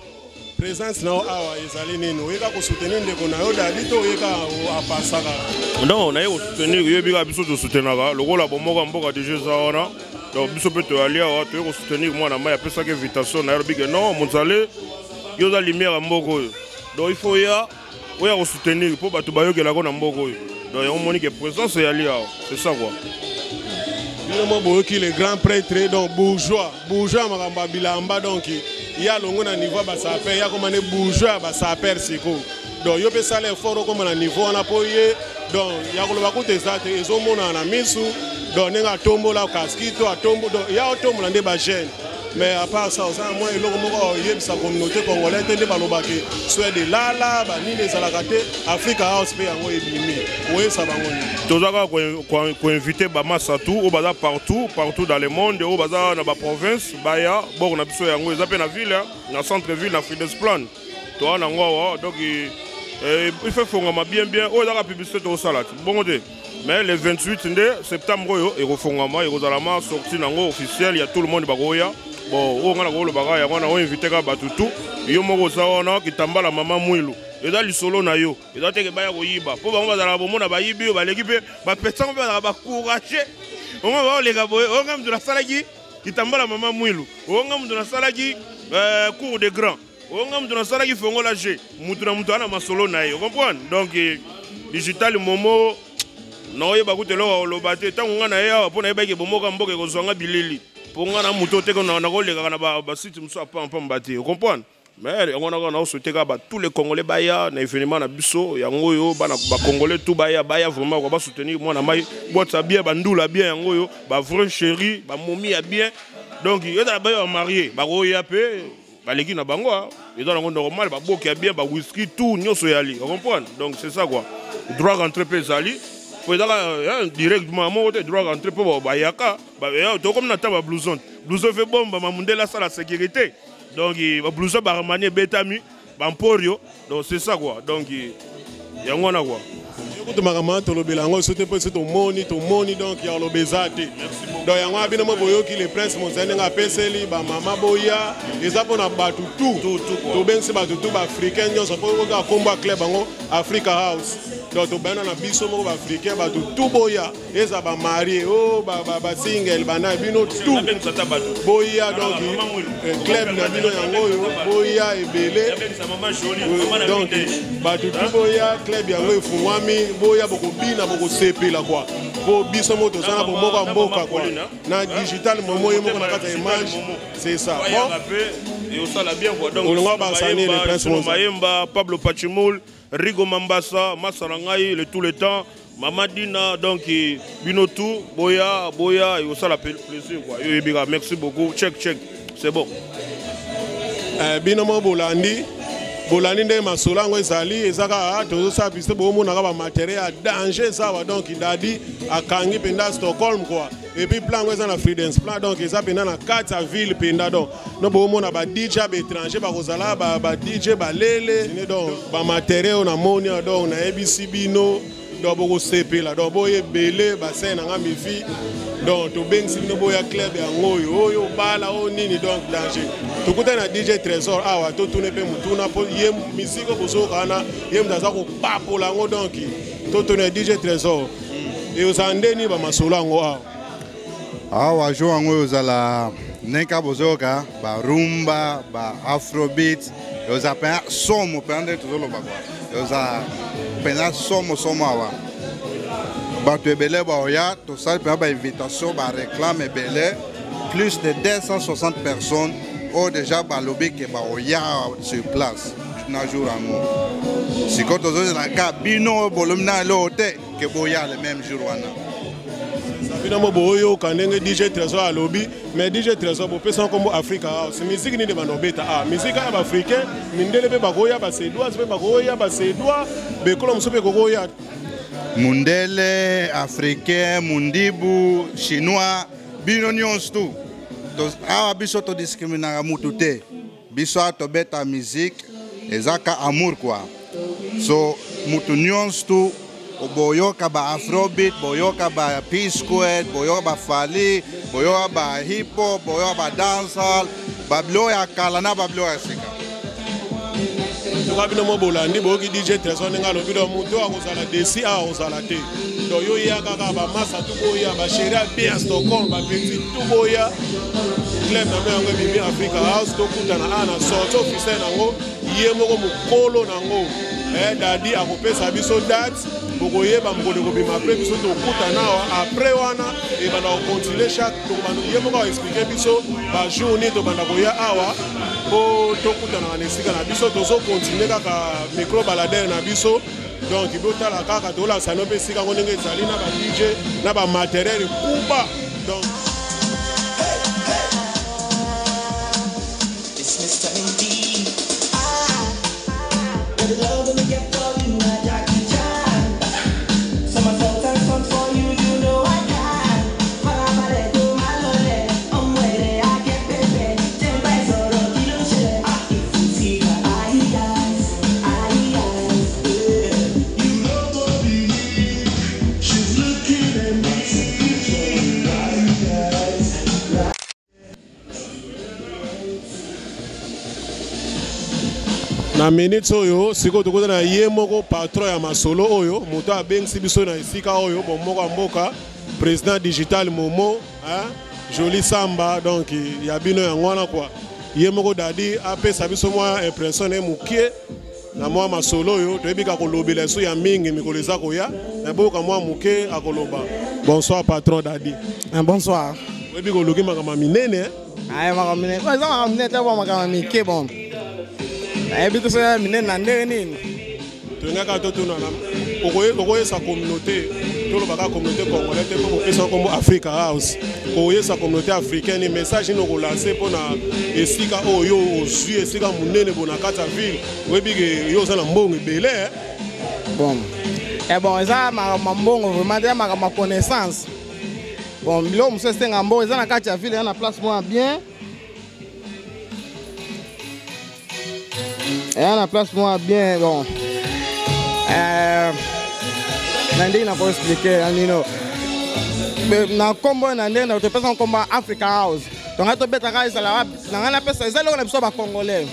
Présence na awa ezali nini oyeka ko soutenir ndeko na yo dali to oyeka apasaka. Non, na yo soutenir yebika biso to soutenaka lokola bomoka mboka déjà zaona. Donc biso peut to aller awa to yo soutenir moi na mai apesa ke invitation na yobike non Monzali yo za lumière mboko yo. Donc il faut ya oya ko soutenir pour bato bayokela ko na mboko yo. Donc on moni que présence ya li awa. C'est ça quoi. bino boyoki le grand prêtre donc bourgeois makamba bilamba donc ya longo na niveau ba saper ya komane bourgeois ba saper siko donc yo pe sala effort comme na niveau na poye donc ya koloba kote zate ezomona na misu donc nenga tombola kaskito atombo donc ya otombola nde ba jeune. Mais à part ça, moi, il y a sa communauté congolaise, il y a soit de Lala, ni des Alakate, Afrique House, il y a oui, ça va. Tous les gens invité Bamasatou, au bazar partout dans le monde, au bazar dans la province, Baya, bon, on a besoin de la ville, dans le centre-ville, dans Friedrichsplan. Donc, il faut faire bien, au la publicité au salat. Bon, mais le 28 septembre, il y a sorti officiel, il y a tout le monde bagoya. Bon, on a le bagage, on a invité Batutu, yo moko sawana ki tambala mama mwilu. Eza lisolo na yo. Eza teke baya koyiba. Po ba ngoma za bomona ba yibi ba l'équipe ba pesan ba ba courager. On va les gars, on ngam de la salaki ki tambala mama mwilu. On ngam de la salaki cours de grand. On ngam de la salaki fongola G. Mutu na mutu ana masolo na yo. Comprendre? Donc digital momo na oyeba kutelo lo bate tango ngana ya pona yeba ke bomoka mboke ko zonga bilili. Pour nga na muto te na kolega na ba site muso apa mbati comprendre mais on a souhaité ba tous les congolais baya na événement na biso yango yo ba congolais tout baya vraiment ko ba soutenir moi na mai boîte bien bandula bien yango yo ba vrai chéri ba momi ya bien donc yo da ba marié ba ko ya pe ba leki na bango yo da ngo normal ba boki ya bien ba whisky tout nyoso yali comprendre donc c'est ça quoi droit rentrer pe zali directement mon droit rentrer pour bayaka to comme na taba blouson fait bombe mamundela ça la sécurité donc blouson ba remanier betami bamporio donc c'est ça quoi donc yango na quoi to magama to lobela ngo sote pe to moni donc ya lobezate donc yango abina mo boyoki le prince monzane nga peseli ba mama boya ezapo na batu to bensi batu ba africain nyonso po ko komba club ngo Africa House donc to bana na biso mo ba africain batu tout boya eza ba marié oh ba single bana bino tout boya donc club na bino yango boya ebele donc batu tout boya club yango efungwami boya boko bina boko sepela quoi bo biso moto sana bo moko mboka quoi na digital momo yemo na kata image c'est ça bon et au sala bien quoi donc on va saner les princes Mayemba Pablo Pachimoul Rigo Mambasa Masarangai le tout le temps Mama Dina donc Binotou boya et au sala plaisir quoi yo ebira merci beaucoup check c'est bon binomo bolandi nde masolango ezali ezaka tozosa piste bomonaka ba matériel ya danger sawa donc dadi akangi penda Stockholm quoi et puis plan eza na Friedrichsplan donc eza penda na kati ya ville penda donc no bomona ba DJ ba étranger ba kozala ba DJ ba lele donc ba matériel na moni donc na ABC bino donc boko sepela donc boye belé ba scène nga mifi donc to bengsi bino boya club ya ngoyo oyo bala o nini donc danger to kuta na DJ Trésor awa to tourner pe mutuna po ye musique bozo kana ye mdaza ko papola ngo donc to tourner DJ Trésor et osandeni ba masolo ngo awa jo ngo zala neka bozoka ba rumba ba afrobeat yo za pa somo pende to lo bakwa yo za pena somo awa bato ebele baoya tosali mpenza bainvitation baréclame ebele plus de 260 personnes oyo déjà balobi ke baoya sur place na jour yango sikoyo tozozela bino bolobi na eloko te ke boya le même jour wana bino mo boyoka ndenge DJ Trésor alobi mais DJ Trésor bopesa nkombo Africa House musique nini banobeta musique ya baafricain mindele mpe bakoya basédoise mpe bakoya basédois bekolo mosusu mpe kokoya mundele africain mundibu chinois bino nyonso tu awa biso todiscriminaka mutu te biso tobeta musique ezaka amour quoi so mutu nyonso tu boyoka ba afrobeat boyoka ba P-Square boyoka ba Fally boyoka ba hip hop boyoka ba dancehall bablo ya kala na bablo ya sika tukabino mo bolandi boki DJ Trésor nga lobi do muto akozala desi ozala te do yo ya kaka ba masa tu boya ba chéri bien Stockholm ba petit tu boya club na yango bibi Africa House to kutana ana sorto officiel nango ye moko mokolo nango dadi akopesa biso date bokoyeba mokolo kobima apres biso tokutana awa apres wana ebanda kocontinue chaque ye moko aexplike biso bajour nini tobanda koya awa mpo tokutanaka na esika na biso tozokontinue kaka micro baladere na biso donc botala kaka tolakisa no mpe esika ngo ndenge ezali na ba DJ na bamateriel kuba donc na minute oyo siko tokoza na ye moko patron ya masolo oyo moto abengisi biso na esika oyo bon moko ya mboka président digital Momo Joli Samba donc ya bino yango wana kwa ye moko dadi apesa biso mwa impression e mukie na mwa masolo oyo toyebika kolobela so ya mingi mikolo eza koya na boka mwa muke akoloba. Bonsoir patron dadi. Bonsoir. Oyebi koloki makama minene makama minene eza makama minene te bo makama mike bon ebito so minene na ndenge nini tongaka totuna okoyesa communauté tolobaka communauté congolaise te mpo kopesa kombo Africa House koyesa communauté africaine message nini okolanse mpona esika oyo ozwi esika monene bona kati ya ville oyebike yo oza na mbongo ebele bon eza makama mbongo vraiment te makama connaissance bon biloko mosusu esenga mbongo eza na kati ya ville eza na place moko bien eza na place moko bien bon na ndenge nako expliquer nino na kombo na ndenge na topesa nkombo Africa House donc nga tobetaka ezala na nga napesa eza eloko na biso bacongolais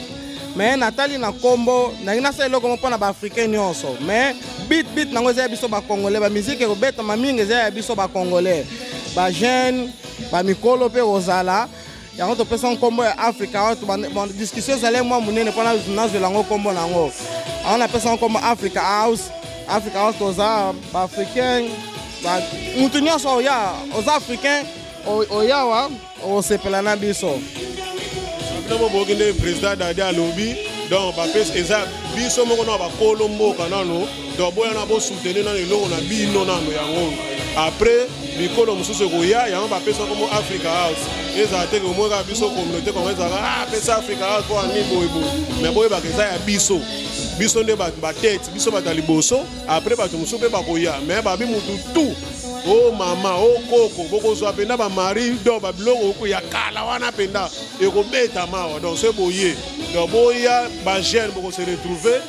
mais natali na kombo nangi nasala eloko mpona baafricain nyonso mais bit nango eza ya biso bacongolais bamiziki ekobetama mingi eza ya biso bacongolais bajeune bamikolo mpe kozala yango topesa nkombo ya Africa House discussion ezali mwa monene mpona nazwela yango nkombo nango aho napesa nkombo Africa House toza baafricain mutu nyonso oya oza africain oyawa osepela na biso bino bokende président dadi alobi donc bapesa eza biso moko na bakolo mboka nano donc boya na bosoutenir nano eloko na bino nano yango après mikolo mosusu ekoya yango bapesa nkombo Africa House ezala te komweka biso communauté kongo ezalaka apesa Africa House mpo ani boyeboye mais boyebaka eza ya biso nde batete biso bato ya liboso après bato mosusu mpe bakoya mais babi mutu tu o mama o koko bokozwa mpenza bamari donc babiloko ya kala wana mpenza ekobeta mawa donc so boye donc boya bajeune bokose retrouve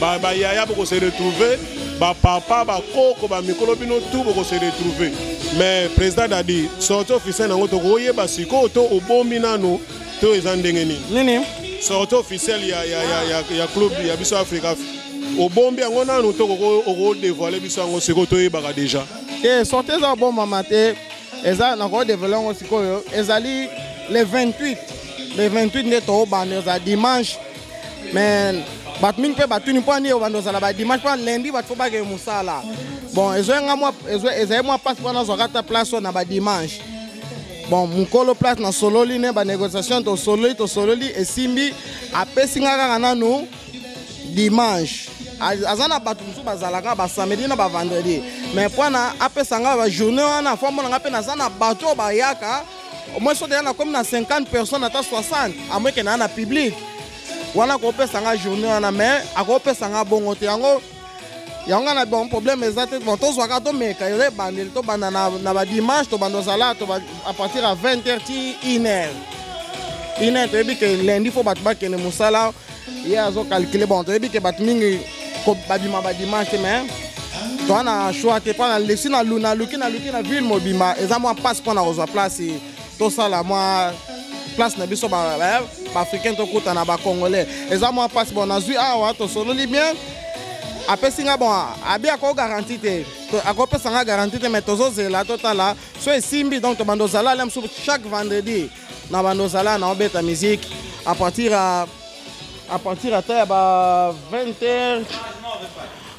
bayaya bokose retrouve bapapa bakoko bamikolo bino tu bokose retrouve mais président dadi sorti officiel nango tokoyeba sikoyo to obombi nano to eza ndenge nini sorti officiel ya club ya biso Africa obombi yango nanu to okodévoile biso yango sikoyo toyebaka déjà sorti eza obomama te eza nakodévoile yango sikoyo ezali le 28 nde toobanda eza dimanche mais bato mingi mpe batuni mpo ani obanda ozala badimanche mpo lundi bato fo bakee mosala bon ezali mwa place mpo nazwaka ata place oyo na badimanche bon mokolo place na sololi ne banégociation tosololi esimbi apesi nga kaka nanu dimanche aza na bato mosusu bazalaka basamedi na bavendredi mais mpona apesa nga bajournée wana fo monanga mpe naza na bato oyo bayaka omoi so deya nakomi na 50 personnes ata 60 amoike naa na public wana akopesa nga journée wana mais akopesa nga bongo te yango na bon problème eza te bon tozwaka tomeka eza ebandeli tobanda na badimanche tobanda ozala à partir ya 20h ti 1h toyebi ke lundi fo bato bakende mosala ye azokalkule bon toyebi ke bato mingi babima badimanche te mais toa na choix te mpona lesi naluki na ville mobimba eza mwa passe mpona kozwa place tosala mwa place na biso baafricain tokuta na bacongolais eza mwa passe bon nazwi awa tosololi bien apesi nga bon abi akogaranti te akopesa nga garanti te mais tozozela totala so esimbi donc tobanda ozala ale mosusu chaque vendredi na banda ozala na obeta musique à partir ya à partir de 20h,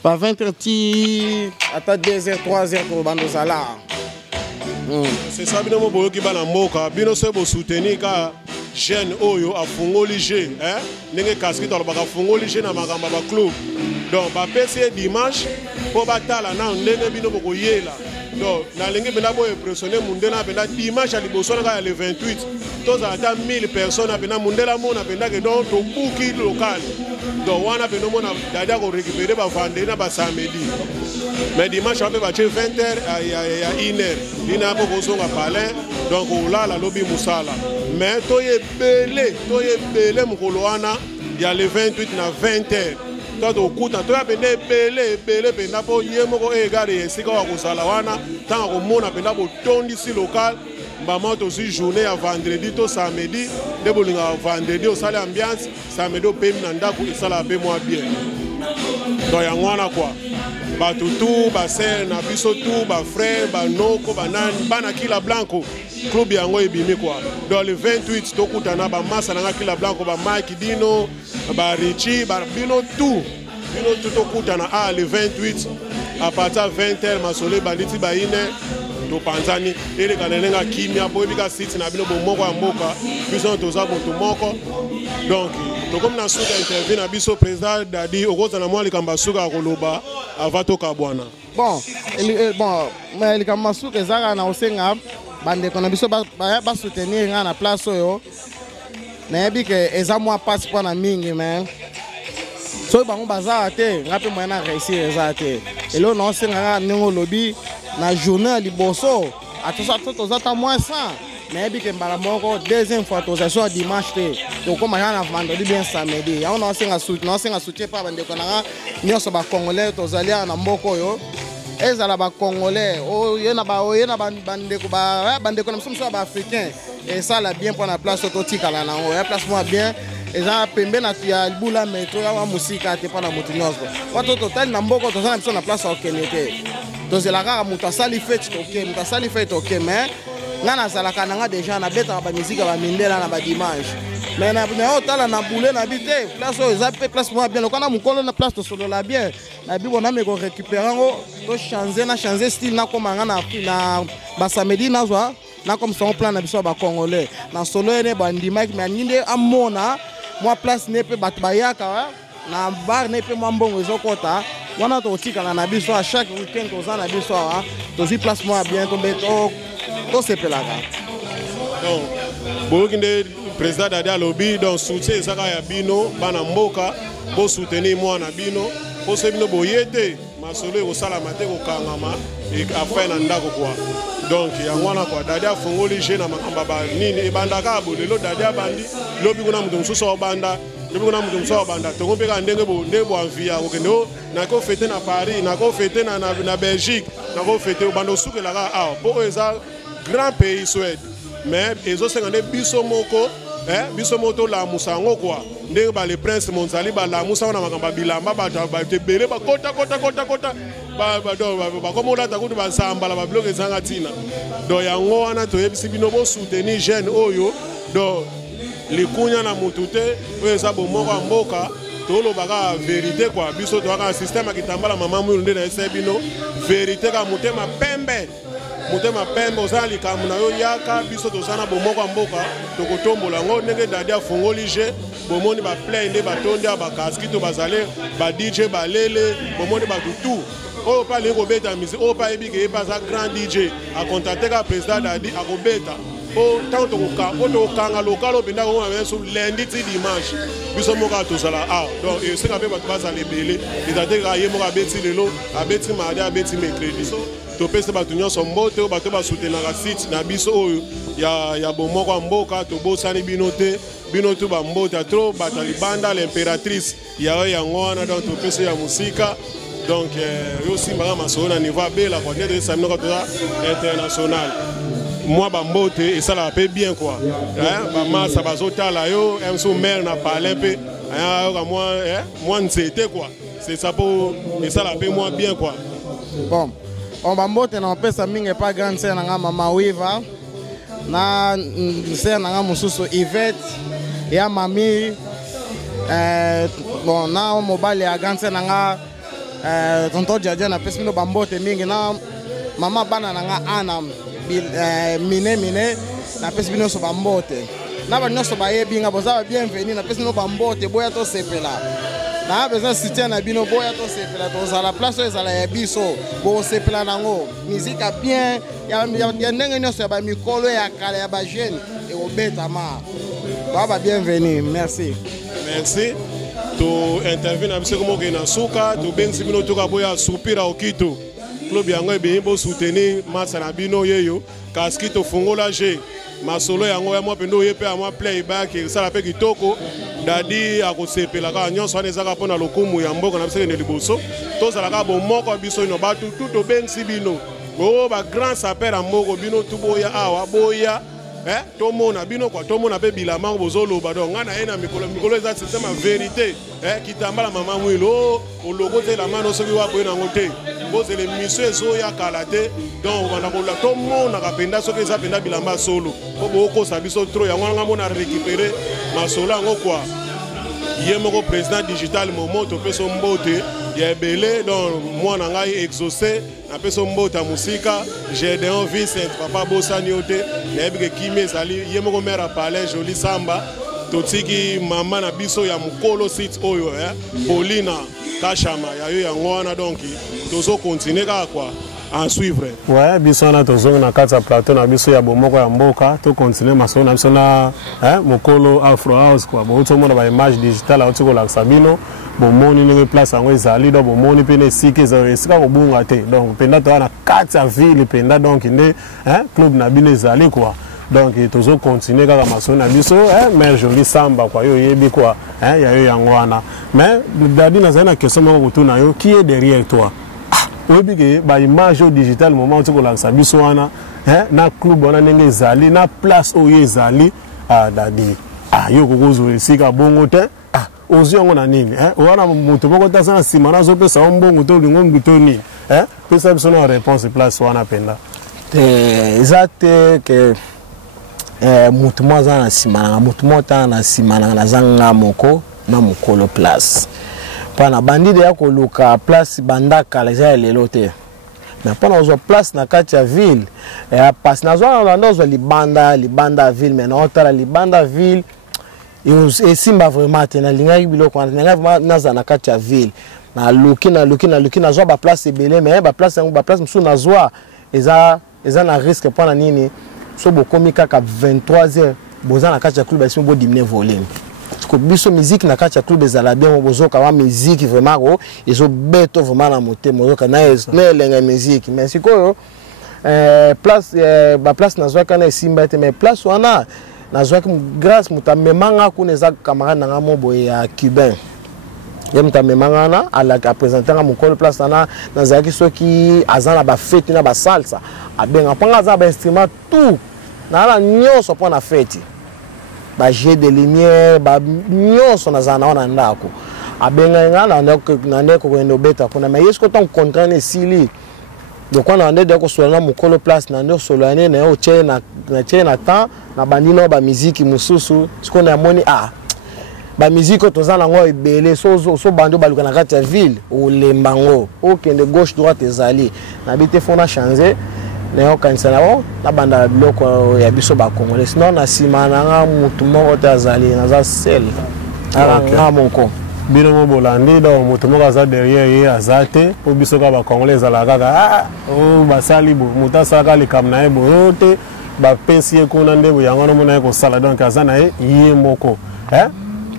20h, à 2h, 3h pour Bandosala. C'est ça, bino mo qui bana moka, bino se bo soutenir ka jeune oyo a fungoli je, hein? Nenge casquette or baka fungoli je na makamba ba club. Donc ba PC dimanche po batala na ndenge bino boko yela. Donc na lenge bena bo impressionner mundena bena dimanche ali boso na le 28. Tous à 1000 personnes bena mundela mona bena que donc to bouki local. Donc wana beno mona dada ko récupérer ba vendre na ba samedi. Mais dimanche on peut battre 20h à 1h. Il n'a pas besoin de parler. Donc là la lobby musala. Mais toye belé mukoloana il y a le 28 na 20h. Toi to kuta toya bende belé benda po yemoko egare esika wa kusala wana tant ko mona benda bo tondi si local. Maman aussi journée à vendredi to samedi de bolinga vendredi au salle ambiance samedi au pem nanda ko sala pe moi bien. Donc ya ngwana quoi. Ba tutu ba sel na biso tout ba frère ba noko ba nan bana kila blanco club yango ebimi quoi. Dans le 28 to kutana ba massa na kila blanco ba Mike Dino ba Richie ba bino tout to kutana a le 28 à partir 20h masole banditi ba ine to panzani ele kanenga kimia bo bika city na bino bo moko ya mboka biso toza bonto moko. Donc to comme na suka interview na biso président Dadi okoza na mwa likamba suka koloba avato kabwana. Bon mais likamba suka ezaka na osenga bande kona biso ba soutenir nga na place oyo na yebi ke eza mwa passe pour na mingi mais so bango baza te ngape mwana réussir eza te elo na osenga ngo lobby na journée à liboso atoza ta moins 100 mais yebi ke mbala moko deuxième fois toza so dimanche te to koma na vendredi bien samedi ya on osenga soutien pa bande kona nyoso ba congolais tozali na mboko yo ezala ba congolais o yena bande ko na mso ba africain et ça la bien pour la place autotique là na o place moi bien eza pembe na ya libula metro ya musika te pa na mutinyoso wato total na mboko tozana biso na place okenete tozela kaka mutu asali fete ok mais nga nazalaka nanga déjà na betaka ba musique ba mindela na ba dimanche mais na otala na boule na bité place oyo eza pe place moi bien lokana mukolo na place to solo la bien na bibo na me ko récupérer ngo to changer style na komanga na ba samedi na zwa na comme son plan na biso ba congolais na solo ene ba ndima mais ninde amona moi place ne pe bat bayaka na bar ne pe mambongo ezokota wana to tika na biso à chaque week-end toza na biso to zi place moi bien to beto to sepelaka. Donc bokinde président Dadi alobi donc soutien ezaka ya bino bana mboka bo soutenir moi na bino po se bino boyete masolo ko sala mate ko kangama et afin na ndako quoi. Donc yango wana kwa Dadi afungoli je na makamba ba nini ebandaka bolelo Dadi abandi lobi kuna mutu mususu obanda lobi kuna mutu mususu obanda to kompeka ndenge bo envia ko kendo na ko fêter na Paris na ko fêter na Belgique na ko fêter obanda sukela ka po eza grand pays Suède mais ezosenga biso moko biso moto la musango quoi ndenge ba le prince Monzali ba la musa na makamba bilamba ba tebele ba kota ba comme la takutu ba sambala ba bloque zanga tina do yango wana to yebisi bino bo soutenir jeune oyo do likunya na mutute oyo za bo moko mboka to lo baka vérité quoi biso to aka système kitambala mama mu ndena esebino vérité ka mutema pembe ozali kamu na yo yaka biso tozana bomoko mboka tokotombola ngo ndenge Dadi afungoli je bomoni ba play nde batondi ba kaski to bazale ba DJ balele bomoni ba tutu o pa le ko beta musique o pa ebike e pa za grand DJ a contacter ka président Dadi a ko beta o tant to kanga local o benda ko ma so lundi ti dimanche biso moka tozala donc e senga pe ba bazale belé ezate ka ye moka beti lelo abeti mardi abeti mercredi so to pesa batu nyonso mbote bato ba soutenir la site na biso oyo ya bomoko mboka to bosani bino tu ba mbote trop batali banda l'impératrice ya ngona donc to pesa ya musika donc yo simba masolo na niveau bela kwa de ça mnoko international moi ba mbote et ça la paie bien quoi ba massa bazotala yo emso mère na parler pe moi nzete quoi c'est ça pour et ça la paie moi bien quoi. Bon on va monter na pesa mingi pas grande sœur na mama Wiva na sœur na mususu Yvette ya mami bon na mobile ya ganse nanga tonto jaja na pesi mino bambote mingi na mama bana nanga ana mine na pesi mino so bambote na ba nyonso ba yebi nga boza bienvenue na pesi mino bambote boya to sepela na besoin soutien na bino boya to sepela to za la place ezala ya biso bo sepela nango musique a bien ya ndenge nyonso ya ba mikolo ya kala ya ba jeune et obeta ma baba bienvenue merci. Merci. To interview na biso comme que na suka to benzi bino to ka boya supira okito. Club yango e bo soutenir masa na bino yeyo kaski to fungola je masolo yango ya mo pendo yepe a mo playback ça la pe kitoko dadi akosepela ka nyonso wana ezaka pona lokumu ya mboka na biso ne liboso to sala ka bo moko biso no batu tout benzi bino o ba grand saper a moko bino to boya awa boya tomona bino kwa tomona pe bilama bozolo ba donc ngana ena mikolo eza système en vérité kitambala mama mwilo o logo te la mano soki wa boyena ngote boze le mission ezo ya kalate donc bana ko la tomona ka penda soki eza penda bilama solo ko boko sa biso trop ya ngana mona récupérer masolo ngo kwa yemoko président digital momoto peso mbote ya belé donc moi na ngai exaucé na peso mbota musika Gédéon Vincent papa bosani ote na ebike kimi ezali yemoko mère palais joli samba totiki mama na biso ya mukolo sit oyo Paulina Kashama ya yo yango wana donc tozo continuer ka quoi en suivre. Ouais, biso na tozo na kata plateau na biso ya bomoko ya mboka to continuer maso na biso na mukolo Afro House quoi bo to mona ba image digital auto ko la sabino bomoni ne place yango ezali do bomoni pene sike za esika ko bunga te donc penda to na kata ville penda donc ne club na bino ezali quoi. Donc tozo continuer kaka maso na biso mère joli samba kwa yo yebi kwa ya yo yango wana mais dadi na zana question moko kutuna yo qui est derrière toi oyebi ke ba image digital moment où tu ko la biso wana na club wana ndenge ezali na place oyo ezali dadi yo kokozo esika bongo te ozi yango na nini wana moto moko ta sana sima na zo pesa mbongo to lingo mbitoni pesa biso na réponse place wana penda exacte que mutu mo za na sima mutu mo ta na sima na zanga moko na mukolo place pana bandide ya koluka place bandaka les lelo te mais pana ozo place na kati ya ville passe na zona na ozo libanda ville mais na otala libanda ville et simba vraiment te na linga biloko na vraiment naza na kati ya ville na luki na zo ba place belé mais ba place musu na zo eza na risque pana nini so bokomi kaka 23h boza na kati ya club ba bo diminuer volume ko biso musique na kati ya club ezala bien bozoka wa musique vraiment ezo beto vraiment na motema bozoka na elenga musique mais sikoyo place ba place na zo kana esimba te mais place wana na zo grâce mutamemanga kuna za camarade na mobo ya cubain ya mutamemanga na ala ka présenter nga mukolo place na zaki soki azana ba fête na ba salsa abenga panga za ba instrument tout na nyonso po na fête ba jet de lumière ba nyonso na zana wana ndako abenga nga na ndeko ko ndobeta kuna mais yesko ton contrat ne sili donc on a ndeko solo na mukolo place na ndo solo ane na o che na temps na bandino ba musique mususu siko na moni ba musique to zana ngo ebele so bando baluka na kati ya ville o lembango o kende gauche droite ezali na bité fona changer na kanisa na banda biloko ya biso ba Congolais sinon na sima na mutu moko te azali na za sel nga moko bino mo bolandi do mutu moko aza derrière ye azate po biso ka ba Congolais ala kaka o basali bo muta saka likam na e bo te ba pesi e kuna ndebo yango no mona ko sala donc azana ye moko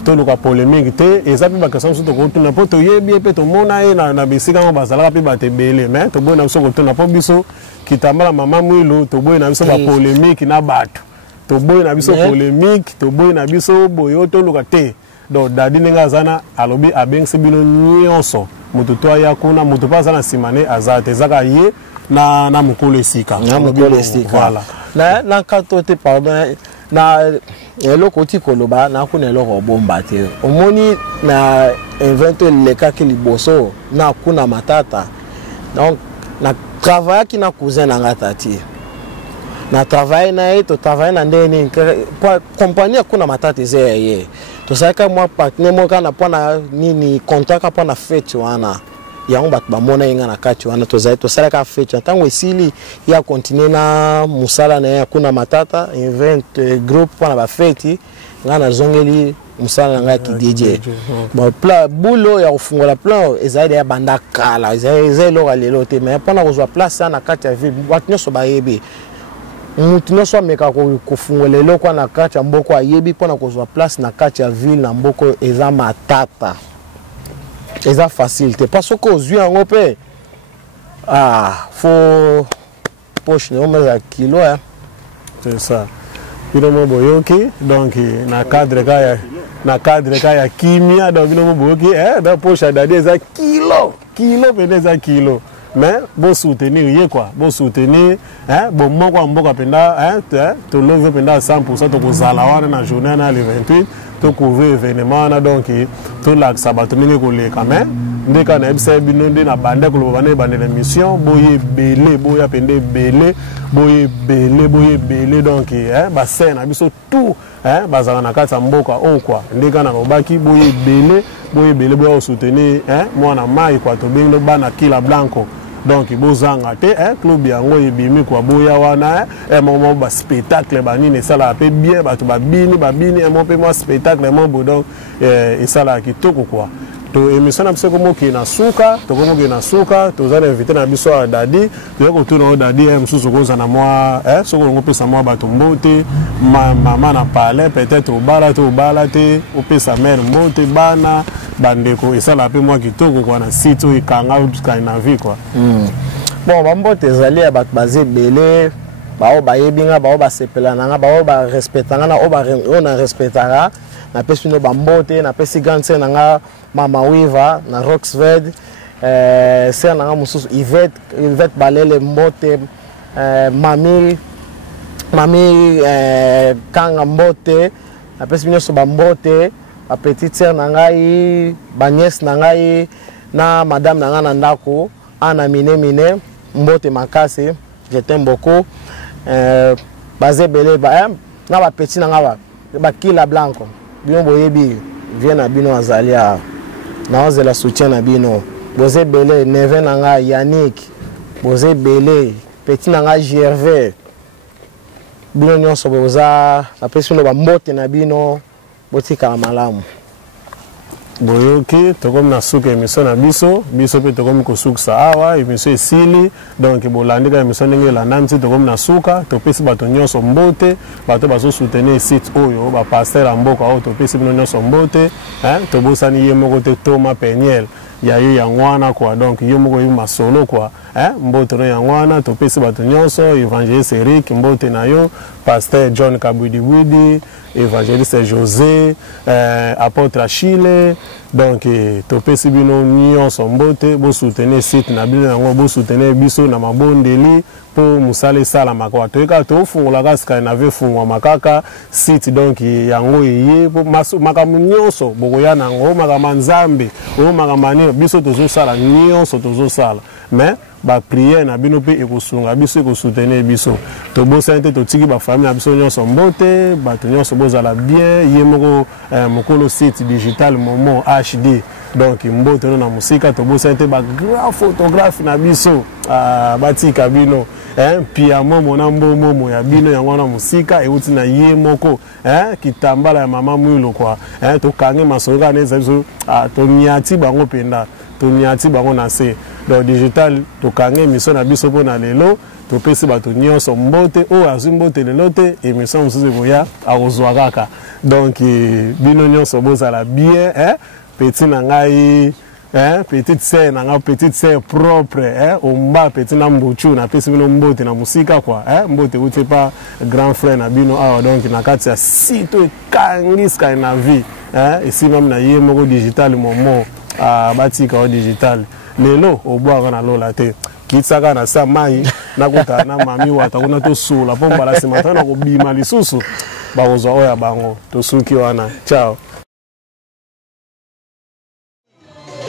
to luka polémique te ezapi ba question so to ko tuna po to yebi pe to mona e na bisika ngo bazala pe ba te belé mais to bona biso ko tuna po biso kitambala mama mwilo to boy na biso ba polémique na bato to boy na biso polémique to boy na biso boyo to luka te do dadi ninga zana alobi abengse bino nyonso mutu to ya kuna mutu pa zana simane azate zaka ye na mukolo esika voilà na kato te pardon na eloko ti koloba na kuna eloko bomba te omoni na invento leka ki liboso na kuna matata donc na travail qui na cousin na tati na travail na ye to travail na ndeni compagnie kuna matata eze ye to saka moi partenaire mo kana pona nini contrat pona fete wana yango bato bamona yenga na kati wana to salaka fete ntango esili ya continuer na musala na ya kuna matata event group pona ba fete ngana zongeli musala nga ki DJ bon pla boulot ya kufungola plan ezali ya banda kala ezali lo lelo te mais pona kozwa place na kati ya ville bato nyoso bayebi mutu nyonso ameka kofungola eloko na kati ya mboko ayebi mpona kozwa place na kati ya ville na mboko eza matata eza facile te parce que ozwi yango mpe fo poche ne omeza kilo c'est ça bino mo boyoki donc na cadre ka ya kimia donc bino mo boyoki da poche adadi eza kilo pene eza kilo mais bon soutenir ye quoi bon soutenir bon moko mboka penda to lever penda 100% to kozala wana na journée na le 28 to couvrir événement na donc to la sabato mingi koleka mais ndeka na ebisa bino nde na bande ko bana bande l'émission boye belé boya pende belé boye belé donc ba scène biso tout bazala na kati mboka o quoi ndeka na lobaki boye belé boya soutenir mwana mai quoi to bingo bana kila blanco donc bozanga te club yango ebimi kwa boya wana moment ba spectacle banini sala pe bien bato babini mo pe mo spectacle mo bodon esala kitoko quoi to émission na biso komo ki na suka to komo ki na suka to za inviter na biso a dadi to ko tuna dadi msusu ko za na moi so ko ngo pesa moi bato mbote mama na parler peut-être au bala te o pesa mère mbote bana bandeko esala pe moi kitoko kwa na site o ikanga uska na vie quoi bon bambote ezali ya bato bazé belé bao bayebinga bao basepelana nga bao ba respectanga na o na respectara na pesi no bambote na pesi ganse na nga Mama Wiva na Roxved ser na nga mususu Yvette Balele mbote mami kanga mbote na pesi nyonso bambote ba petite sœur na ngai ba nièce na ngai na madame na nga na ndako ana mine mbote makasi je t'aime beaucoup bazé belé na ba petit na nga ba kila blanco bino boyebi vient na bino azalia na onze la soutien na bino bozé belé neve na nga Yannick bozé belé petit na nga Gervais bino nyonso boza na pesi no ba mbote na bino botika malamu boyoki tokomi na suka émission na biso pe tokomi kosukisa awa émission esili donc bolandika émission ndenge elanda nti tokomi na suka topesi bato nyonso mbote bato bazosoutenir site oyo bapaster ya mboka oyo topesi bino nyonso mbote tobosani ye moko te Thomas Peniel ya ye yango wana quoi donc ye moko ye masolo quoi mbote no yango wana topesi bato nyonso évangéliste Eric mbote na yo pasteur John Kabwidi évangéliste José apôtre Achille donc topesi bino nyonso mbote bo soutenir site na bino yango bo soutenir biso na mabondeli po musale sala makwa toyeka to fungola kasika na ve fungwa makaka site donc yango eye po makamu nyonso bokoya nango makama nzambe o makamani biso tozosala nyonso tozosala mais ba prière na bino pe ekosunga biso ekosoutenir biso to bosa te to tiki ba famille na biso nyonso mbote bato nyonso bozala bien ye moko mokolo site digital Momo HD donc mbote no na musika to bosa te ba grand photographe na biso batika bino pia momo na mbomo ya bino yango na musika euti na ye moko kitambala ya mama mwilo kwa to kange masoka neza biso to nyati bango penda to nyati bango na se donc digital to kange émission na biso pona lelo to pesi bato nyonso mbote o azwi mbote lelo te émission mususu koya akozwa kaka donc bino nyonso bozala bien petit na ngai petite sœur na nga petite sœur propre omba petit na mbuchu na pesi bino mbote na musika kwa mbote uti pa grand frère na bino awa donc na kati ya site kangiska na vie ici même na ye moko digital Momo batika o digital lelo obwaka na lola te kitsaka na sa mai nakuta na mami wata kuna to sula pomba la simata na kobima lisusu bakozwa oya bango tosuki wana ciao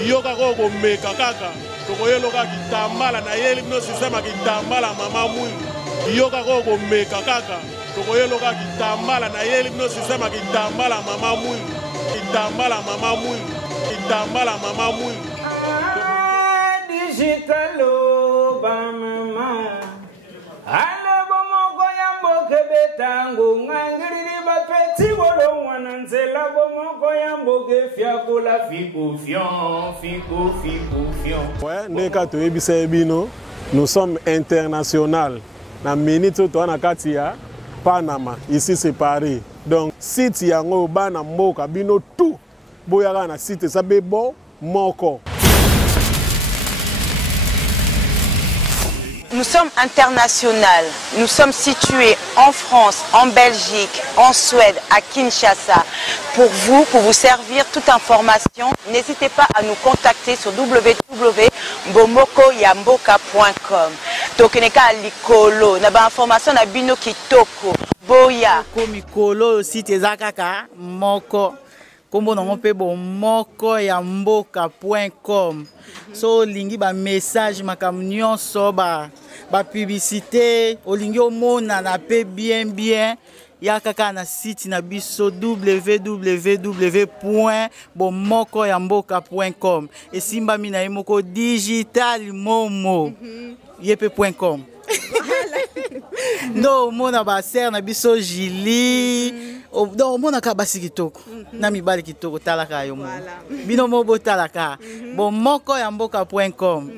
yoka ko meka kaka tokoyeloka kitambala na yeli bino sisema kitambala mama mwingi yoka ko meka kaka tokoyeloka kitambala na yeli bino système kitambala mama mwindu kitambala mama mwindu kitambala mama mwindu digitalo ba mama ale bomoko ya mboke betango ngangiri bapeti wolo wana nzela bomoko ya mboke fiakola fico fion ouais ndeka toyebisa ebino nous sommes international na minute to na kati ya Panama ici c'est Paris donc site yango bana mboka bino tout boyaka na site ça be bon moko. Nous sommes international. Nous sommes situés en France, en Belgique, en Suède, à Kinshasa. Pour vous servir toute information, n'hésitez pas à nous contacter sur www.bomokoyamboka.com. Tokeneka likolo, na ba information na bino kitoko. Boya. Komikolo site zakaka moko. Kombo nango pe bomokoyamboka.com. So lingi ba message makam nyonso ba publicité olingi omona na pe bien ya kaka na site na biso www.bomokoyamboka.com. Esimba mina yemoko digital momo yepe.com. No mona ba ser na biso Jili do mona ka basi kitoko na mibali kitoko talaka yo mo bino mo bo talaka bomokoyamboka.com.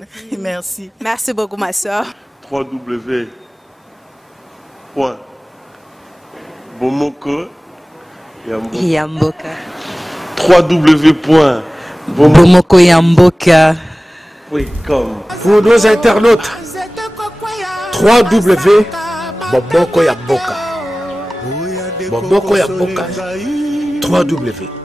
Merci beaucoup ma soeur. www.bomokoyamboka. www.bomokoyamboka.com. Pour nos internautes, www.bomokoyamboka. Bomokoyamboka. www.